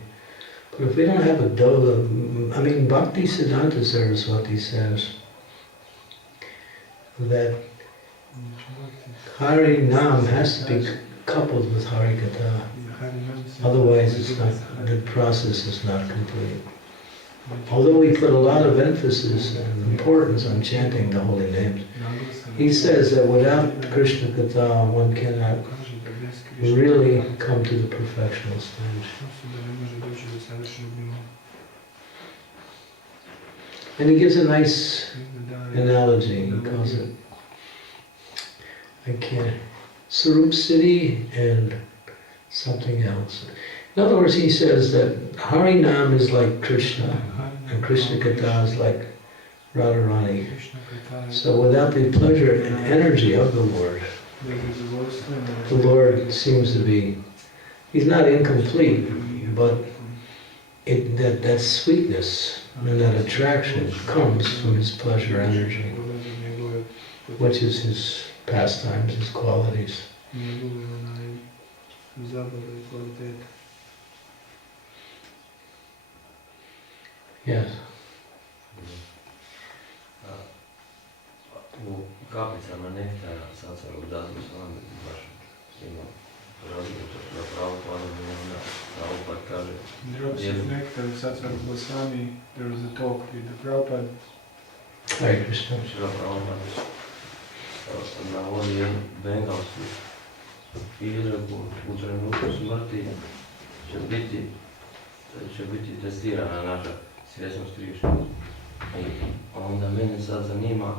But if we don't have a Bhakti Siddhanta Saraswati says that Hari Nam has to be coupled with Hari Katha. Otherwise the process is not complete. Although we put a lot of emphasis and importance on chanting the holy names, he says that without Krishna Katha one cannot really come to the perfectional stage. And he gives a nice analogy, he calls it, Sarup City and something else. In other words, he says that Harinam is like Krishna, and Krishna Katha is like Radharani. So without the pleasure and energy of the Lord seems to be, he's not incomplete, but that sweetness and that attraction comes from his pleasure energy, which is his pastimes, his qualities. Yes. U kapicama nektarā saceru dažus vārdus pašu. Imam različit na Prabhupada un Prabhupada kaže. Drops of nectar of Sattva Swami, there was a talk with the Prabhupada. Hare Krishna. Šila Prabhupada navodi jednu bengalsku izreku u trenutku smrti će biti testirana naša svjesnost Krišne. I onda mene sad zanima,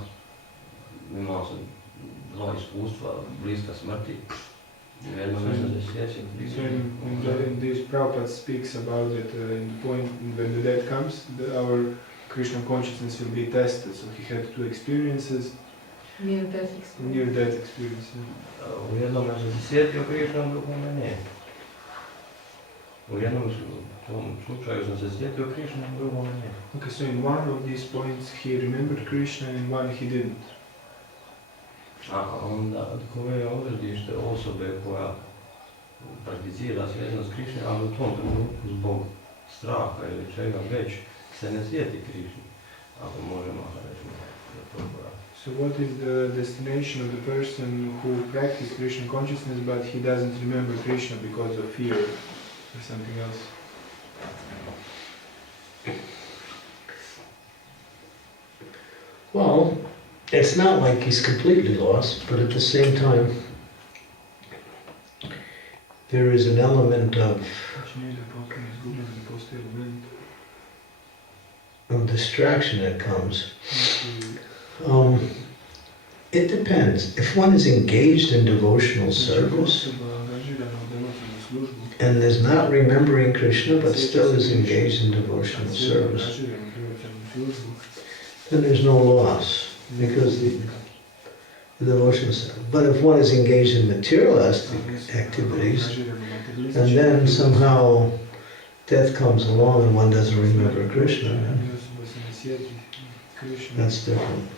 imao sam dva iskustva bliska smrti. Jedno me se sjećam. In this Prabhupada speaks about it in the point when the death comes, our Krishna consciousness will be tested. So he had two experiences. Near-death experiences. U jednom se sjetio Krišna, u drugom ne. U jednom tom slučaju sam se sjetio Krišna, u drugom ne. Okay, so in one of these points he remembered Krishna and in one he didn't. A onda koje je odredište osobe koja prakticira svjesnost Krišne, ali u tom trenutku zbog straha ili čega već se ne sjeti Krišne, ako možemo reći da to pravi. So what is the destination of the person who practices Krishna consciousness but he doesn't remember Krishna because of fear or something else? Well, it's not like he's completely lost, but at the same time, there is an element of distraction that comes. It depends. If one is engaged in devotional service and is not remembering Krishna but still is engaged in devotional service, then there's no loss because the devotional service. But if one is engaged in materialistic activities and then somehow death comes along and one doesn't remember Krishna, that's different.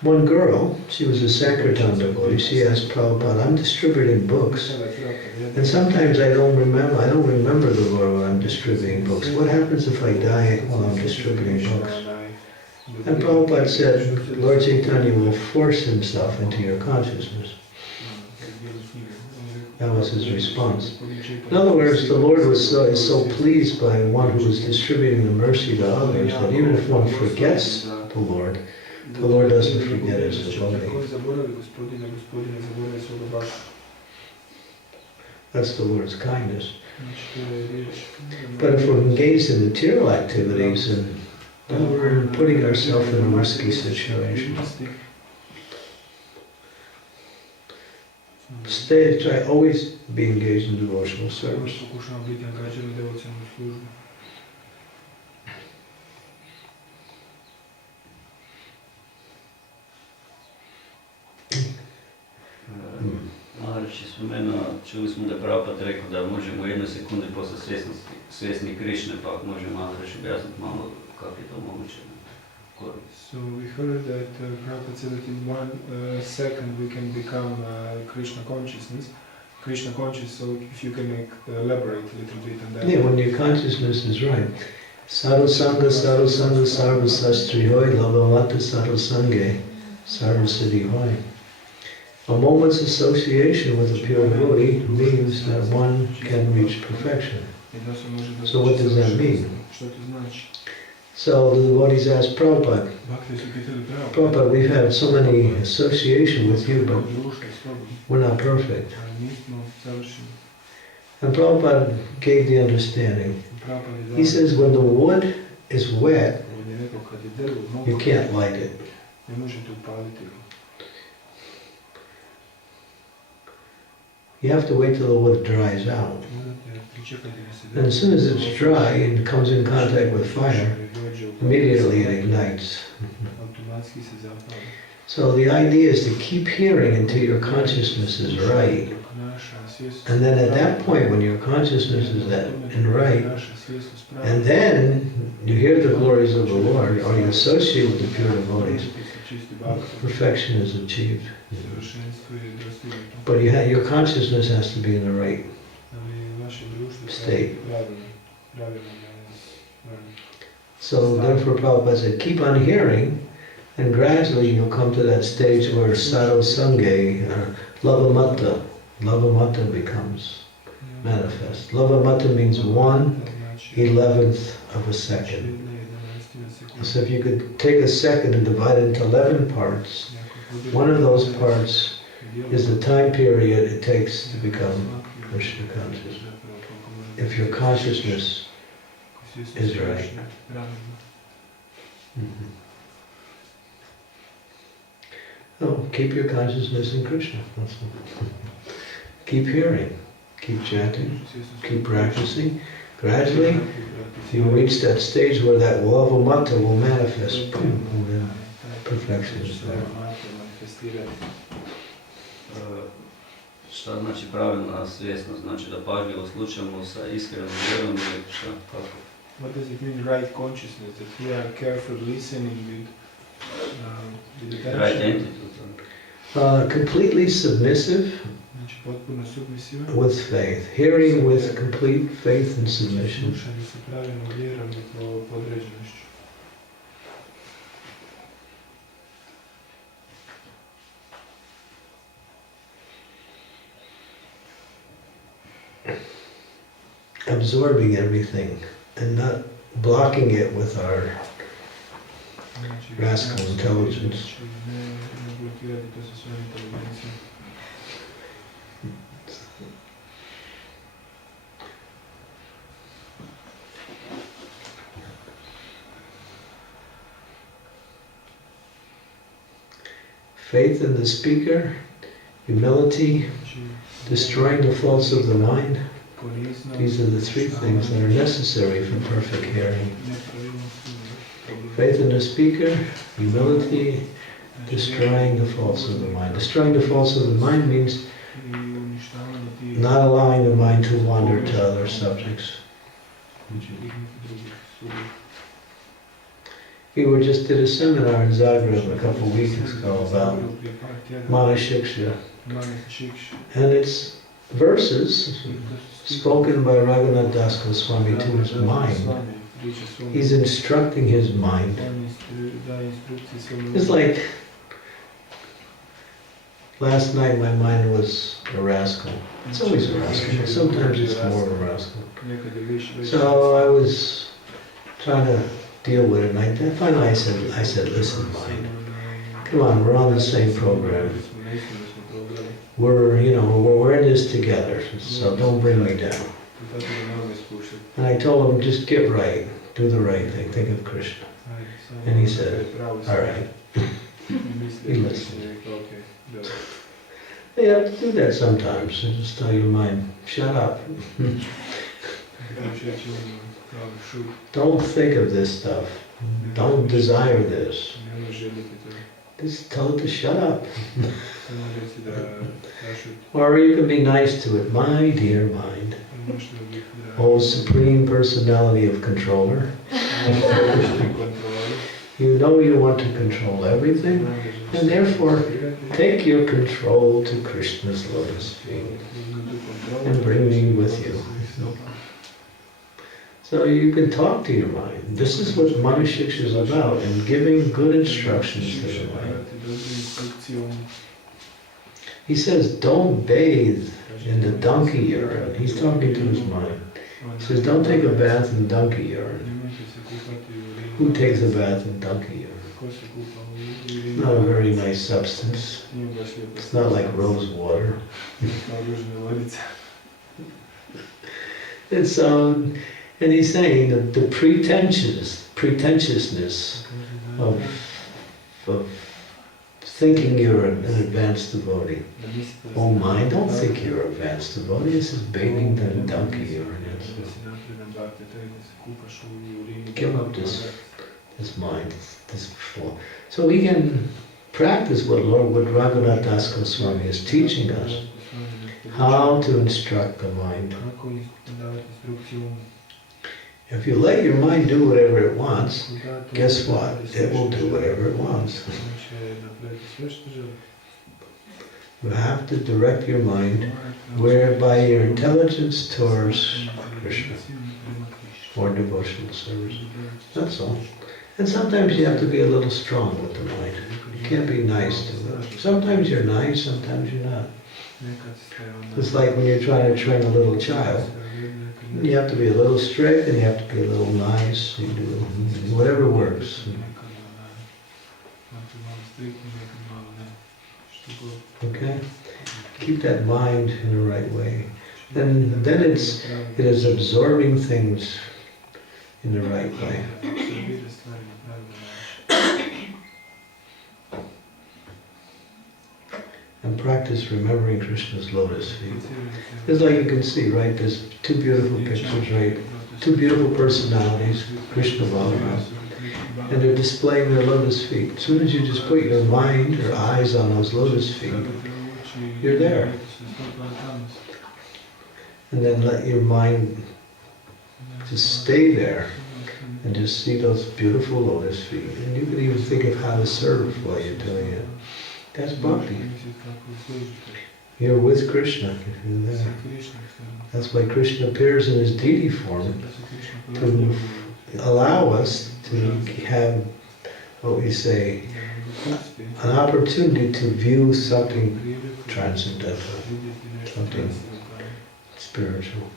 One girl, she was a Sankirtan devotee, she asked Prabhupada, I'm distributing books, and sometimes I don't remember the Lord when I'm distributing books. What happens if I die while I'm distributing books? And Prabhupada said, Lord Chaitanya will force himself into your consciousness. That was his response. In other words, the Lord is so pleased by one who is distributing the mercy to others that even if one forgets the Lord doesn't forget his devotee. That's the Lord's kindness. But if we're engaged in material activities, then we're putting ourselves in a risky situation. Try always be engaged in devotional service. Maharishi spomenuo, čuli smo da je Prabhupada rekao da možemo u jednoj sekundi postati svjesni Krišne, pa ako može Maharishi objasniti malo kako je to moguće. So we heard that Prabhupada said that in 1 second we can become Krishna conscious, so if you can elaborate a little bit on that. Yeah, when your consciousness is right. Sarvasanga, sarva sastri hoy, lavavata sarvasange, sarva siddhi hoy. A moment's association with a pure devotee means that one can reach perfection. So what does that mean? So the devotees asked Prabhupada, Prabhupada, we've had so many association with you, but we're not perfect. And Prabhupada gave the understanding. He says when the wood is wet je rekao kad je drvo You mokro, can't light it. ne možete upaliti ga. You have to wait till the wood dries out. Morate pričekati da se And as soon as it's dry and comes in contact with fire, immediately it ignites. automatski se zapali. So the idea is to keep hearing until your consciousness is right. Dok naša svjesnost And then at that point, when your consciousness is right, naša svjesnost pravi, and then you hear the glories of the Lord, or you associate with the pure devotees, čisti bhakti, perfection is achieved. savršenstvo je dostignuto. But your consciousness has to be in the right Ali vaše društvo state. pravilno da je vrlo. So therefore Prabhupada said, keep on hearing, and gradually you'll come to that stage where sadho-saṅgā, lavamata becomes manifest. Lavamata means 1/11 of a second. So if you could take a second and divide it into 11 parts, one of those parts is the time period it takes to become Krishna conscious. If your consciousness is right. Mm-hmm. Oh, keep your consciousness in Krishna. That's all. Keep hearing, keep chanting, keep practicing. Gradually, you'll reach that stage where that lavamata will manifest. Boom, and then perfection is there. Šta znači pravilna svjesnost? Znači da pažljivo slušamo sa iskrenom vjerom ili šta? Kako? What does it mean, right consciousness? That we are careful listening with attention? Right attitude. Completely submissive Znači potpuno submisivan. with faith. Hearing with complete faith and submission. Slušanje sa pravilnom vjerom i podređenošću. Absorbing everything and not blocking it with our rascal intelligence. Ne blokirati to sa svojom inteligencijom. Faith in the speaker, humility, destroying the faults of the mind. These are the three things that are necessary for perfect hearing. Faith in the speaker, humility, destroying the faults of the mind. Destroying the faults of the mind means not allowing the mind to wander to other subjects. We just did a seminar in Zagreb a couple of weeks ago about Manashiksha, and it's verses spoken by Raghunath Das Goswami to his mind. He's instructing his mind. It's like last night my mind was a rascal. It's always a rascal, but sometimes it's more of a rascal. So I was trying to deal with it, and finally I said, listen, mind, come on, we're on the same program. We're in this together, so don't bring me down. And I told him, just get right, do the right thing, think of Krishna. And he said, all right. He listened. You have to do that sometimes, and just tell your mind, shut up. Don't think of this stuff. Don't desire this. Just tell it to shut up. Or you can be nice to it. My dear mind, oh Supreme Personality of Controller, you know you want to control everything, and therefore take your control to Krishna's lotus feet and bring me with you. So you can talk to your mind. This is what Manashiksha is about, and giving good instructions to the mind. He says, don't bathe in the donkey urine. He's talking to his mind. He says, don't take a bath in donkey urine. Who takes a bath in donkey urine? Not a very nice substance. It's not like rose water. And so, and he's saying that the pretentiousness of thinking you're an advanced devotee. Oh mind, don't think you're an advanced devotee. This is bathing the donkey you're in. Give up this mind, this flow. So we can practice what Raghunath Das Goswami is teaching us, how to instruct the mind. If you let your mind do whatever it wants, guess what? It will do whatever it wants. You have to direct your mind whereby your intelligence towards Krishna or devotional service. That's all. And sometimes you have to be a little strong with the mind. You can't be nice to it. Sometimes you're nice, sometimes you're not. It's like when you're trying to train a little child. You have to be a little strict and you have to be a little nice. You do whatever works. Okay? Keep that mind in the right way. Then it is absorbing things in the right way. And practice remembering Krishna's lotus feet. It's like you can see, right? There's two beautiful pictures, right? Two beautiful personalities, Krishna, Bhavan, and they're displaying their lotus feet. As soon as you just put your mind or eyes on those lotus feet, you're there. And then let your mind just stay there and just see those beautiful lotus feet. And you can even think of how to serve while you're doing it. That's bhakti. You're with Krishna if you're there. That's why Krishna appears in his deity form to allow us to have, what we say, an opportunity to view something transcendental, something spiritual.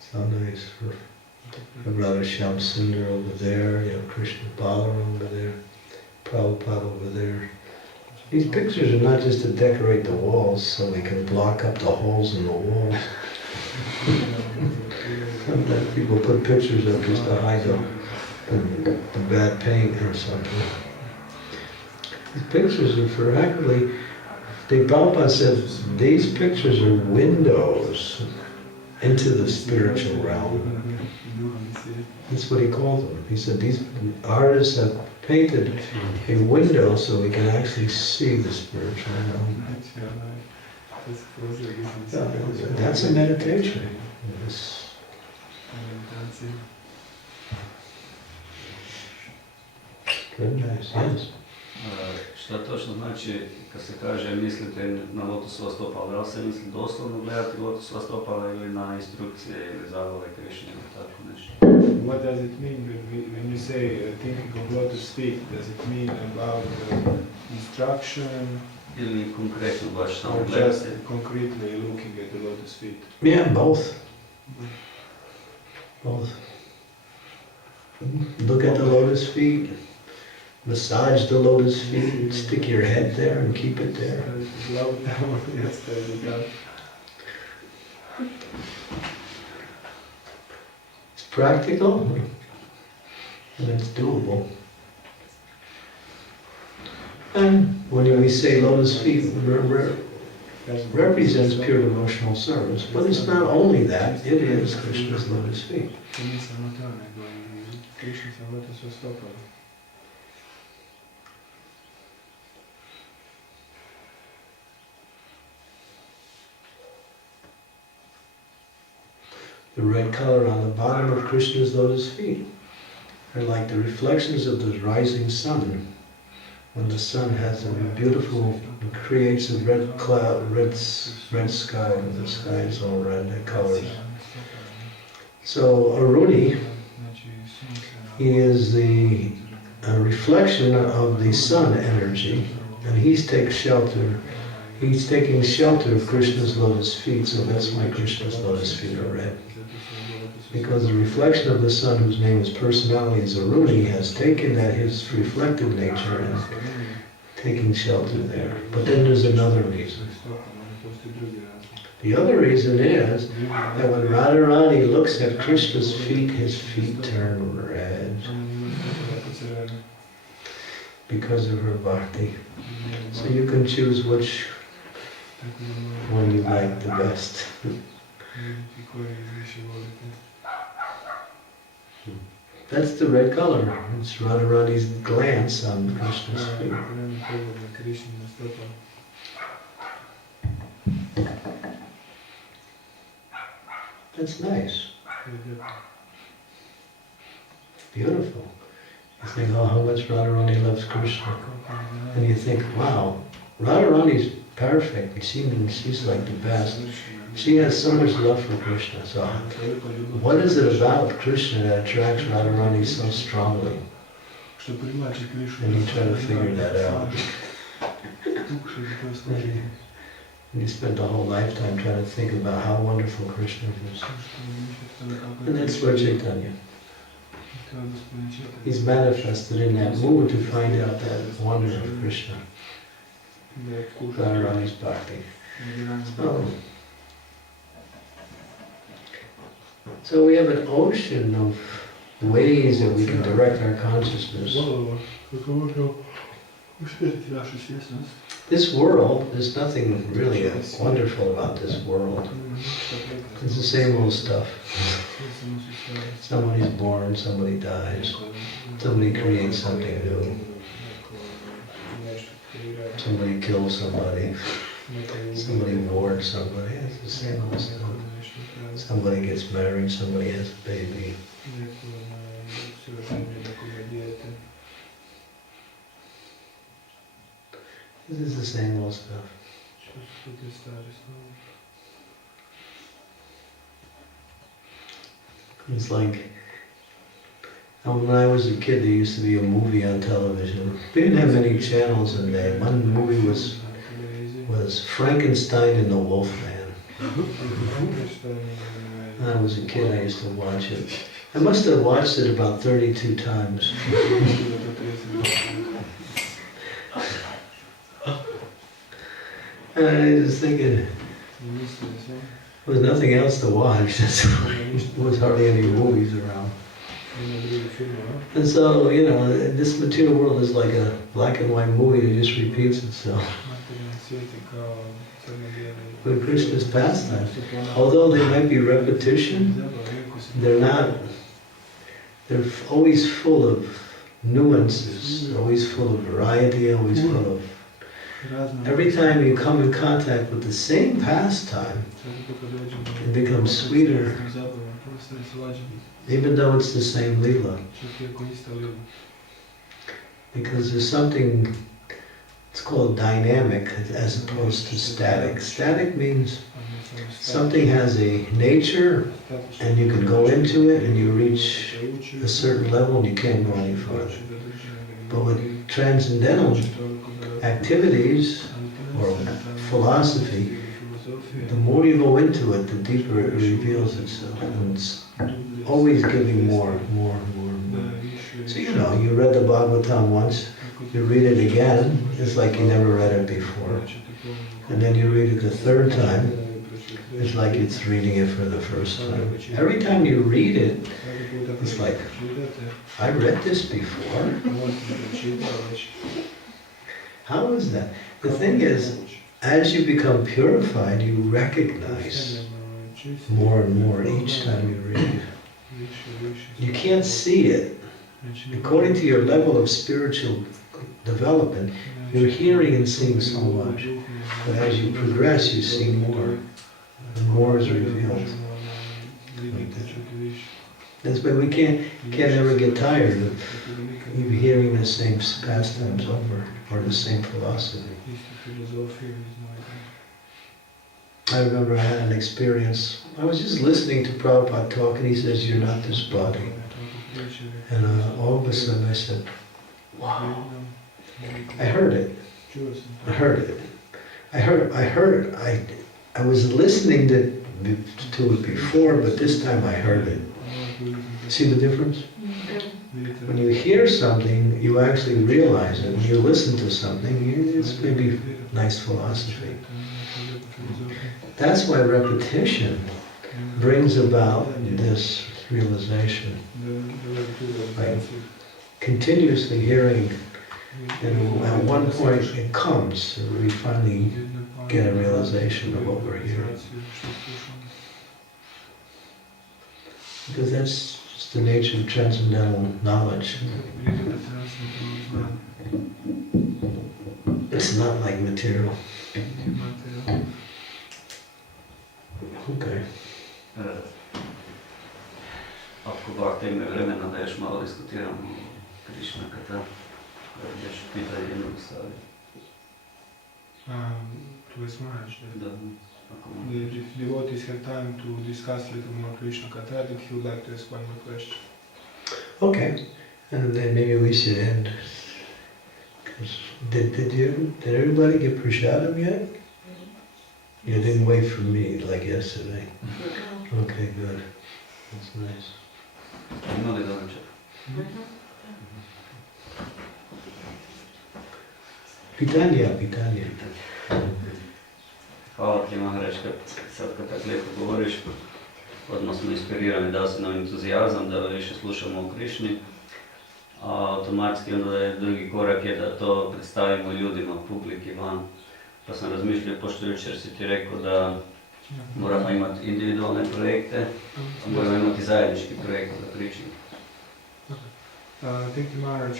So nice. For Brother Shyam Sundar over there, you have Krishna Balaram over there, Prabhupada over there. These pictures are not just to decorate the walls so we can block up the holes in the walls. Sometimes people put pictures up just to hide the bad paint or something. These pictures are for actually, the Prabhupada said, these pictures are windows into the spiritual realm. That's what he called them. He said these artists have painted a window so we can actually see the spiritual realm. That's a meditation. Good, nice, yes. Šta točno znači kad se kaže mislite na lotusova stopala? Da li se misli doslovno gledati lotusova stopala ili na instrukcije ili zavole Krišne ili tako nešto? What does it mean when you say thinking of lotus feet? Does it mean about instruction? Ili konkretno baš samo Or just gledati? concretely looking at the lotus feet? Yeah, both. Both. Look at the lotus feet. Massage the lotus feet, stick your head there and keep it there. It's practical and it's doable. And when we say lotus feet, represents pure devotional service. But it's not only that, it is Krishna's lotus feet. The red color on the bottom of Krishna's lotus feet are like the reflections of the rising sun. When the sun has a beautiful, creates a red cloud, red sky, and the sky is all red colors. So Aruni, he is the reflection of the sun energy, and he's taking shelter of Krishna's lotus feet, so that's why Krishna's lotus feet are red. Because the reflection of the sun, whose name is personality, is Aruni, has taken that his reflected nature and taking shelter there. But then there's another reason. The other reason is that when Radharani looks at Krishna's feet, his feet turn red because of her bhakti. So you can choose which one you like the best. That's the red color. It's Radharani's glance on Krishna's feet. That's nice. Beautiful. You think, oh, how much Radharani loves Krishna. And you think, wow, Radharani's perfect. She's like the best. She has so much love for Krishna. So what is it about Krishna that attracts Radharani so strongly? And you try to figure that out. And you spend the whole lifetime trying to think about how wonderful Krishna is. And that's Lord Chaitanya. He's manifested in that mood to find out that wonder of Krishna. Radharani's bhakti. So we have an ocean of ways that we can direct our consciousness. This world, there's nothing really wonderful about this world. It's the same old stuff. Somebody's born, somebody dies, somebody creates something new. Somebody kills somebody, somebody warns somebody, it's the same old stuff. Somebody gets married, somebody has a baby. This is the same old stuff. It's like, when I was a kid, there used to be a movie on television. We didn't have many channels in there. One movie was Frankenstein and the Wolfman. When I was a kid, I used to watch it. I must have watched it about 32 times. And I was thinking, there was nothing else to watch. There was hardly any movies around. And so, you know, this material world is like a black and white movie that just repeats itself. But Krishna's pastimes, although they might be repetition, they're not. They're always full of nuances, always full of variety, always full of. Every time you come in contact with the same pastime, it becomes sweeter, even though it's the same lila. Because there's something, it's called dynamic as opposed to static. Static means something has a nature and you can go into it and you reach a certain level and you can't go any further. But with transcendental activities or philosophy, the more you go into it, the deeper it reveals itself. And it's always giving more. So you know, you read the Bhagavatam once, you read it again, it's like you never read it before. And then you read it the third time, it's like it's reading it for the first time. Every time you read it, it's like, I read this before. How is that? The thing is, as you become purified, you recognize more and more each time you read. You can't see it. According to your level of spiritual development, you're hearing and seeing so much. But as you progress, you see more. And more is revealed. That's why we can't ever get tired of even hearing the same pastimes over, or the same philosophy. I remember I had an experience. I was just listening to Prabhupada talk, and he says, "You're not this body." And all of a sudden I said, "Wow!" I heard it. I heard it. I heard it. I was listening to it before, but this time I heard it. See the difference? When you hear something, you actually realize it. When you listen to something, it's maybe nice philosophy. That's why repetition brings about this realization. By continuously hearing, and at one point it comes, we finally get a realization of what we're hearing. Because that's just the nature of transcendental knowledge. It's not like material. Okay. Ako Bhakti ima vremena da još malo diskutiramo Krišna kathāḥ, još pitanje jedno postavljaju. To is Maharaj. Da, ako može. If devotees have time to discuss a little more Krishna kathāḥ, that he would like to ask one more question. Okay. And then maybe we should end. 'Cause did everybody get prasadam yet? You didn't wait for me like yesterday. Okay, good. That's nice. Ima li doručak? Pitanja. Hvala ti Maharaj, sad kad tako lijepo govoriš, odmah smo inspirirani, dao si nam entuzijazam da više slušamo o Krišni, a automatski onda je drugi korak je da to predstavimo ljudima, publiki van. Pa sam razmišljao, pošto jučer si ti rekao da moramo imati individualne projekte, a moramo imati zajednički projekt za Krišnu. Thank you, Maharaj,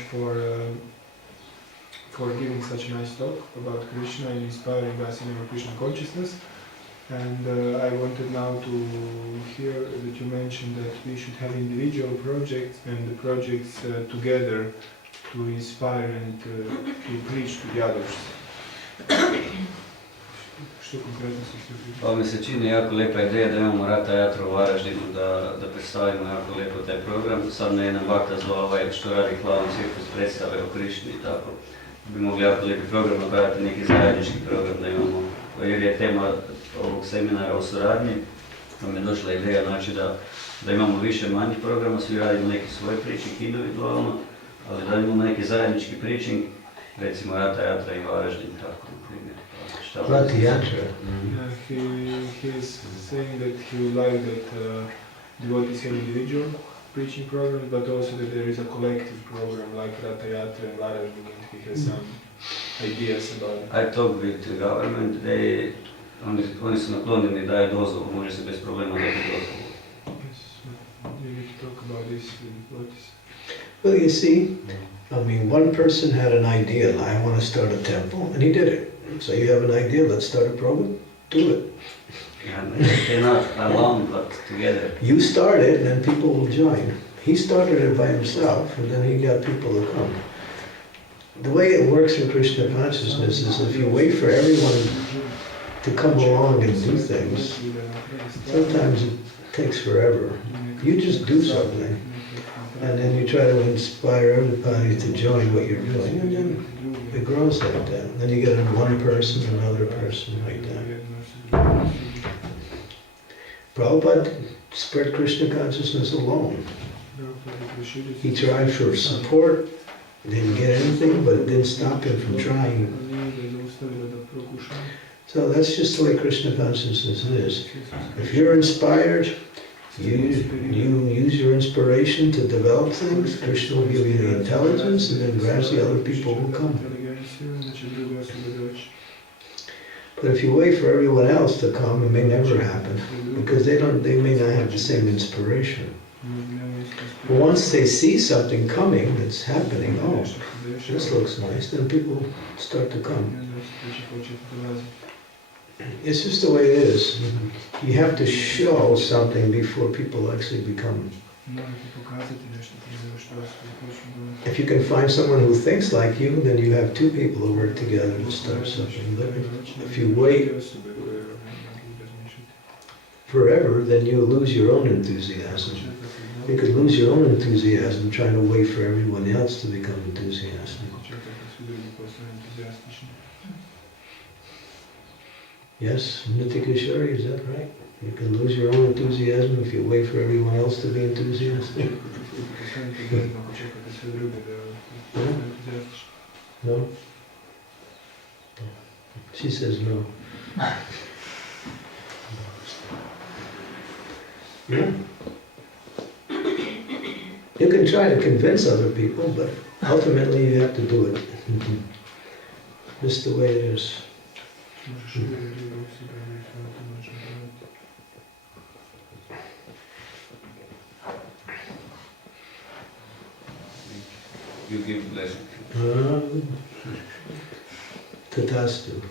for giving such a nice talk about Krishna and inspiring us in our Krishna consciousness. And I wanted now to hear that you mentioned that we should have individual projects and the projects together to inspire and to preach to the others. Što konkretno se htio? Pa mi se čini jako lijepa ideja da imamo rata-jatru u Varaždinu, da predstavimo jako lijepo taj program. Sad me jedan bakta zvao što radi Klavan cirkus predstave o Krišni i tako. Bi mogli jako lijepi program napraviti, neki zajednički program da imamo, jer je tema ovog seminara o suradnji. Nam je došla ideja znači da imamo više manjih programa, svi radimo neki svoj preaching individualno, ali da imamo neki zajednički preaching, recimo rata-jatra i Varaždin, tako na primjer. Rata-jatra. He is saying that he would like that devotees have individual preaching programs, but also that there is a collective program like Rata-jatra and Varazdin, and he has some ideas about it. I talked with the government, oni su naklonjeni da je dozvolu, može se bez problema dati dozvolu. Yes, you need to talk about this with devotees. Well, you see, I mean, one person had an idea, I want to start a temple, and he did it. So you have an idea, let's start a program, do it. And they're not alone, but together. You start it, and then people will join. He started it by himself, and then he got people to come. The way it works in Krishna consciousness is if you wait for everyone to come along and do things, sometimes it takes forever. You just do something, and then you try to inspire everybody to join what you're doing, and then it grows like that. Then you get one person, another person, like that. Prabhupada spread Krishna consciousness alone. He tried for support, didn't get anything, but it didn't stop him from trying. So that's just the way Krishna consciousness is. If you're inspired, you use your inspiration to develop things, Krishna will give you the intelligence, and then gradually other people will come. But if you wait for everyone else to come, it may never happen, because they may not have the same inspiration. But once they see something coming that's happening, oh, this looks nice, then people start to come. It's just the way it is. You have to show something before people actually become. If you can find someone who thinks like you, then you have two people who work together to start something. But if you wait forever, then you lose your own enthusiasm. You could lose your own enthusiasm trying to wait for everyone else to become enthusiastic. Yes, Nitikashari, is that right? You can lose your own enthusiasm if you wait for everyone else to be enthusiastic. No? She says no. Yeah. You can try to convince other people, but ultimately you have to do it. Just the way it is. You give blessing. Tatastu.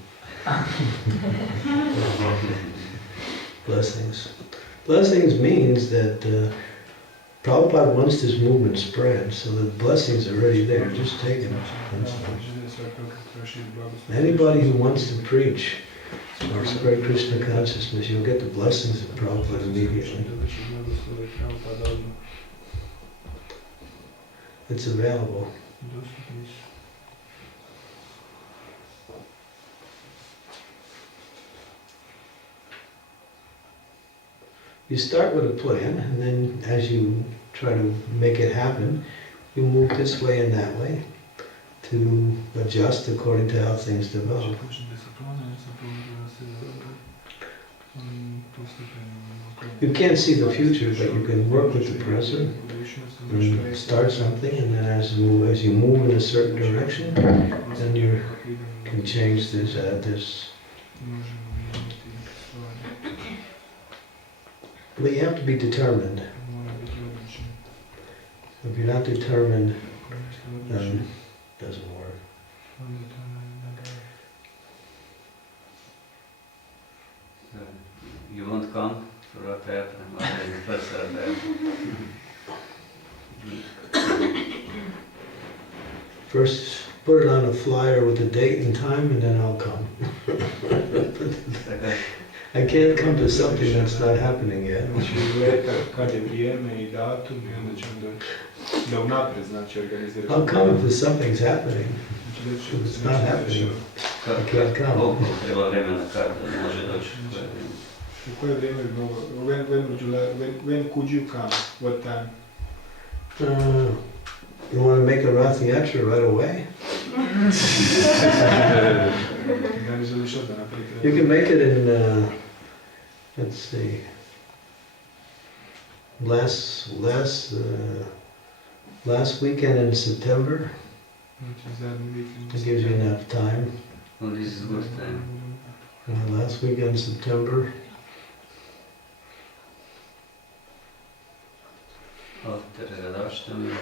Blessings. Blessings means that Prabhupada wants this movement spread, so the blessings are already there. Just take them. Anybody who wants to preach or spread Krishna consciousness, you'll get the blessings of Prabhupada immediately. It's available. You start with a plan, and then as you try to make it happen, you move this way and that way to adjust according to how things develop. You can't see the future, but you can work with the present and start something, and then as you move in a certain direction, then you can change this, add this. But you have to be determined. If you're not determined, then it doesn't work. You won't come for a theater, first theater. First, put it on a flyer with the date and time, and then I'll come. I can't come to something that's not happening yet. I'll come if something's happening. If it's not happening, I can't come. When could you come? What time? You want to make a ratir right away? You can make it in, let's see, last weekend in September. It gives you enough time. Well, this is good time. Last weekend in September. After Radhashtami.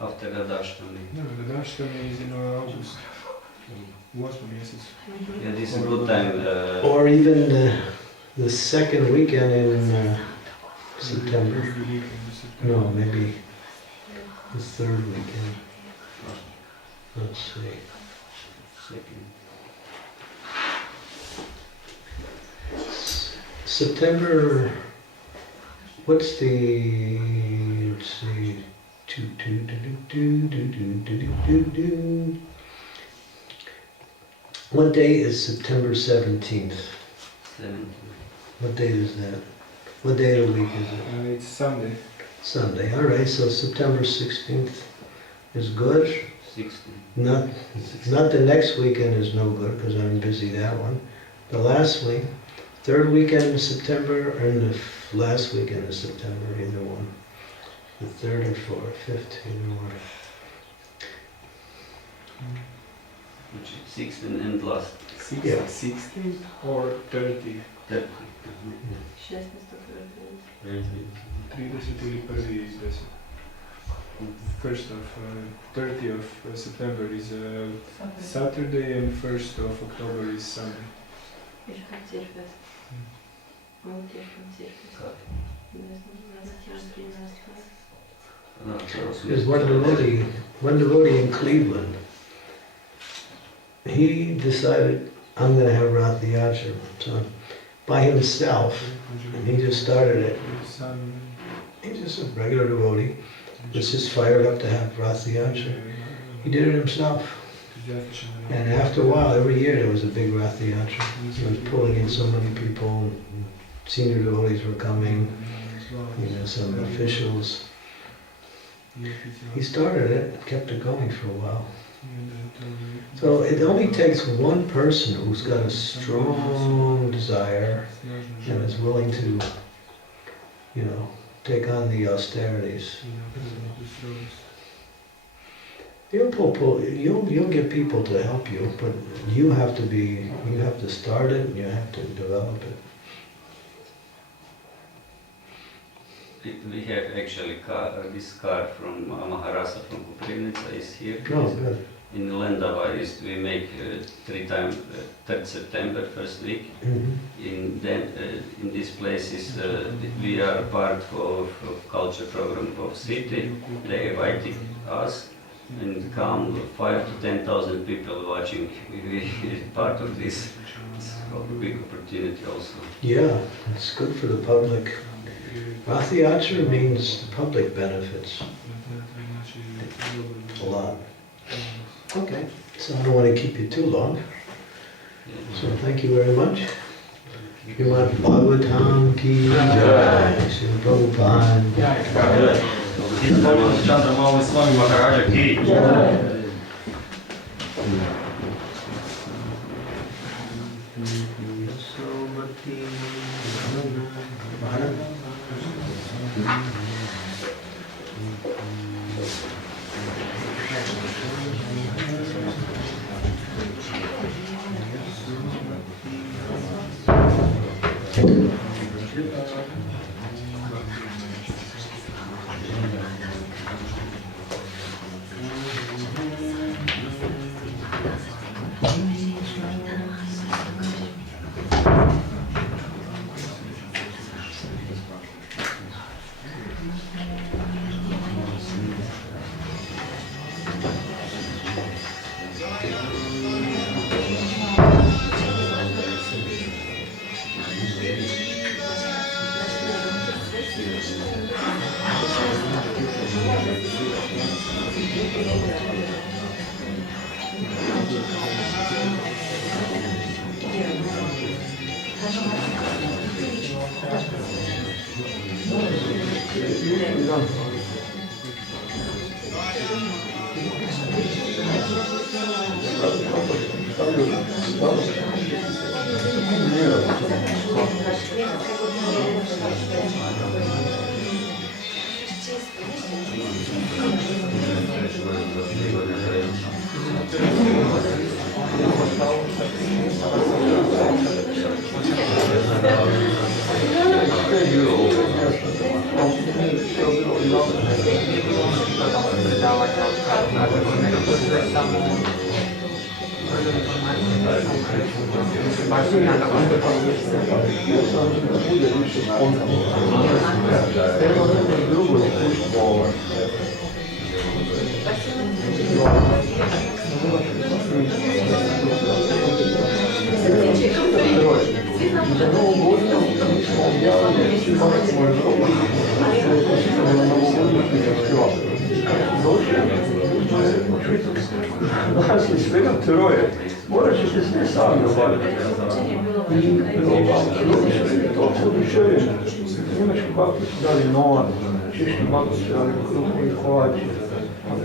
After Radhashtami. No, Radhashtami is in August. Yeah, this is a good time. Or even the second weekend in September. No, maybe the third weekend. Let's see. September, what's the, let's see, what day is September 17th? 17th. What date is that? What day of the week is it? It's Sunday. Sunday, all right, so September 16th is good. 16th. Not the next weekend is no good because I'm busy that one. The last week, third weekend in September, or the last weekend in September, either one. The third or fourth, fifth, either one. Which is 16th and last. Yeah. 16th or 30? 30. 30th of September is Saturday and 1st of October is Sunday. There's one devotee in Cleveland. He decided, I'm going to have ratir by himself, and he just started it. He's just a regular devotee. Was just fired up to have ratir. He did it himself. And after a while, every year there was a big ratir. He was pulling in so many people. Senior devotees were coming, some officials. He started it, kept it going for a while. So it only takes one person who's got a strong desire and is willing to take on the austerities. You'll get people to help you, but you have to start it and you have to develop it. We have actually this card from Maharashtra, from Koprivnica is here. Oh, good. In Lendava we make 3 times 3rd September, first week. Mm-hmm. In this place we are part of culture program of city. They invited us and come 5,000 to 10,000 people watching. We part of this. It's a big opportunity also. Yeah, it's good for the public. Rathayatra means the public benefits a lot. Okay, so I don't want to keep you too long. So thank you very much. Srimad Bhagavatam ki jai, Srila Prabhupada. Candramauli Swami Maharaja ki jai.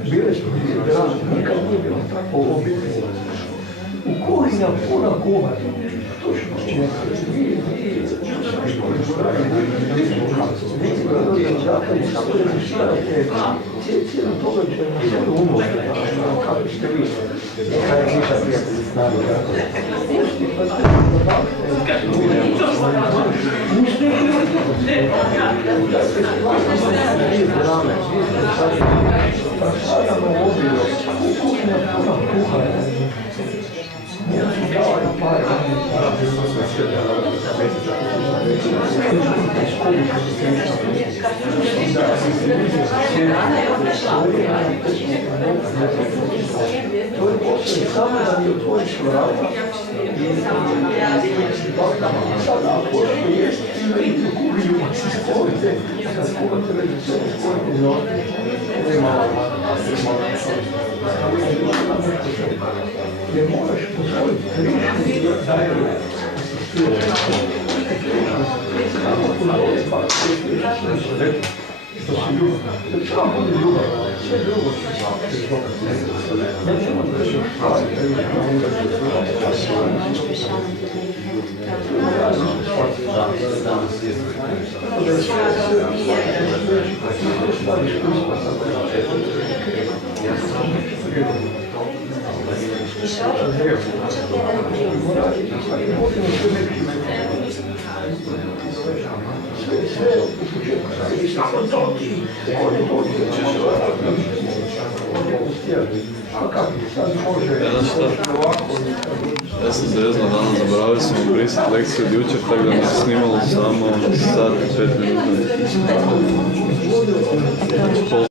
Bili smo dragi, nikad nije bilo tako u obitelji. U kuhinja puna kuhanja. Točno čekali. Cijeli događaj na sve umosti, kako ste vi. Kaj je niša prijatelji znali. Sada me obilo, kuhinja puna kuhanja. Samo da mi otvoriš vrata i sada ako što jest, i u kuhinju si spolite, kad kuhate već sve spolite zove, nema jer moraš pozvoliti Krišnu daje samo pozvoliti pa što si ljubav, jer samo bude ljubav, sve drugo će se nećemo da se stvari, Ja sam zrezno danas zaboravio sam obrisati lekciju od jučer, tako da mi se snimalo samo sat i 5 minuta.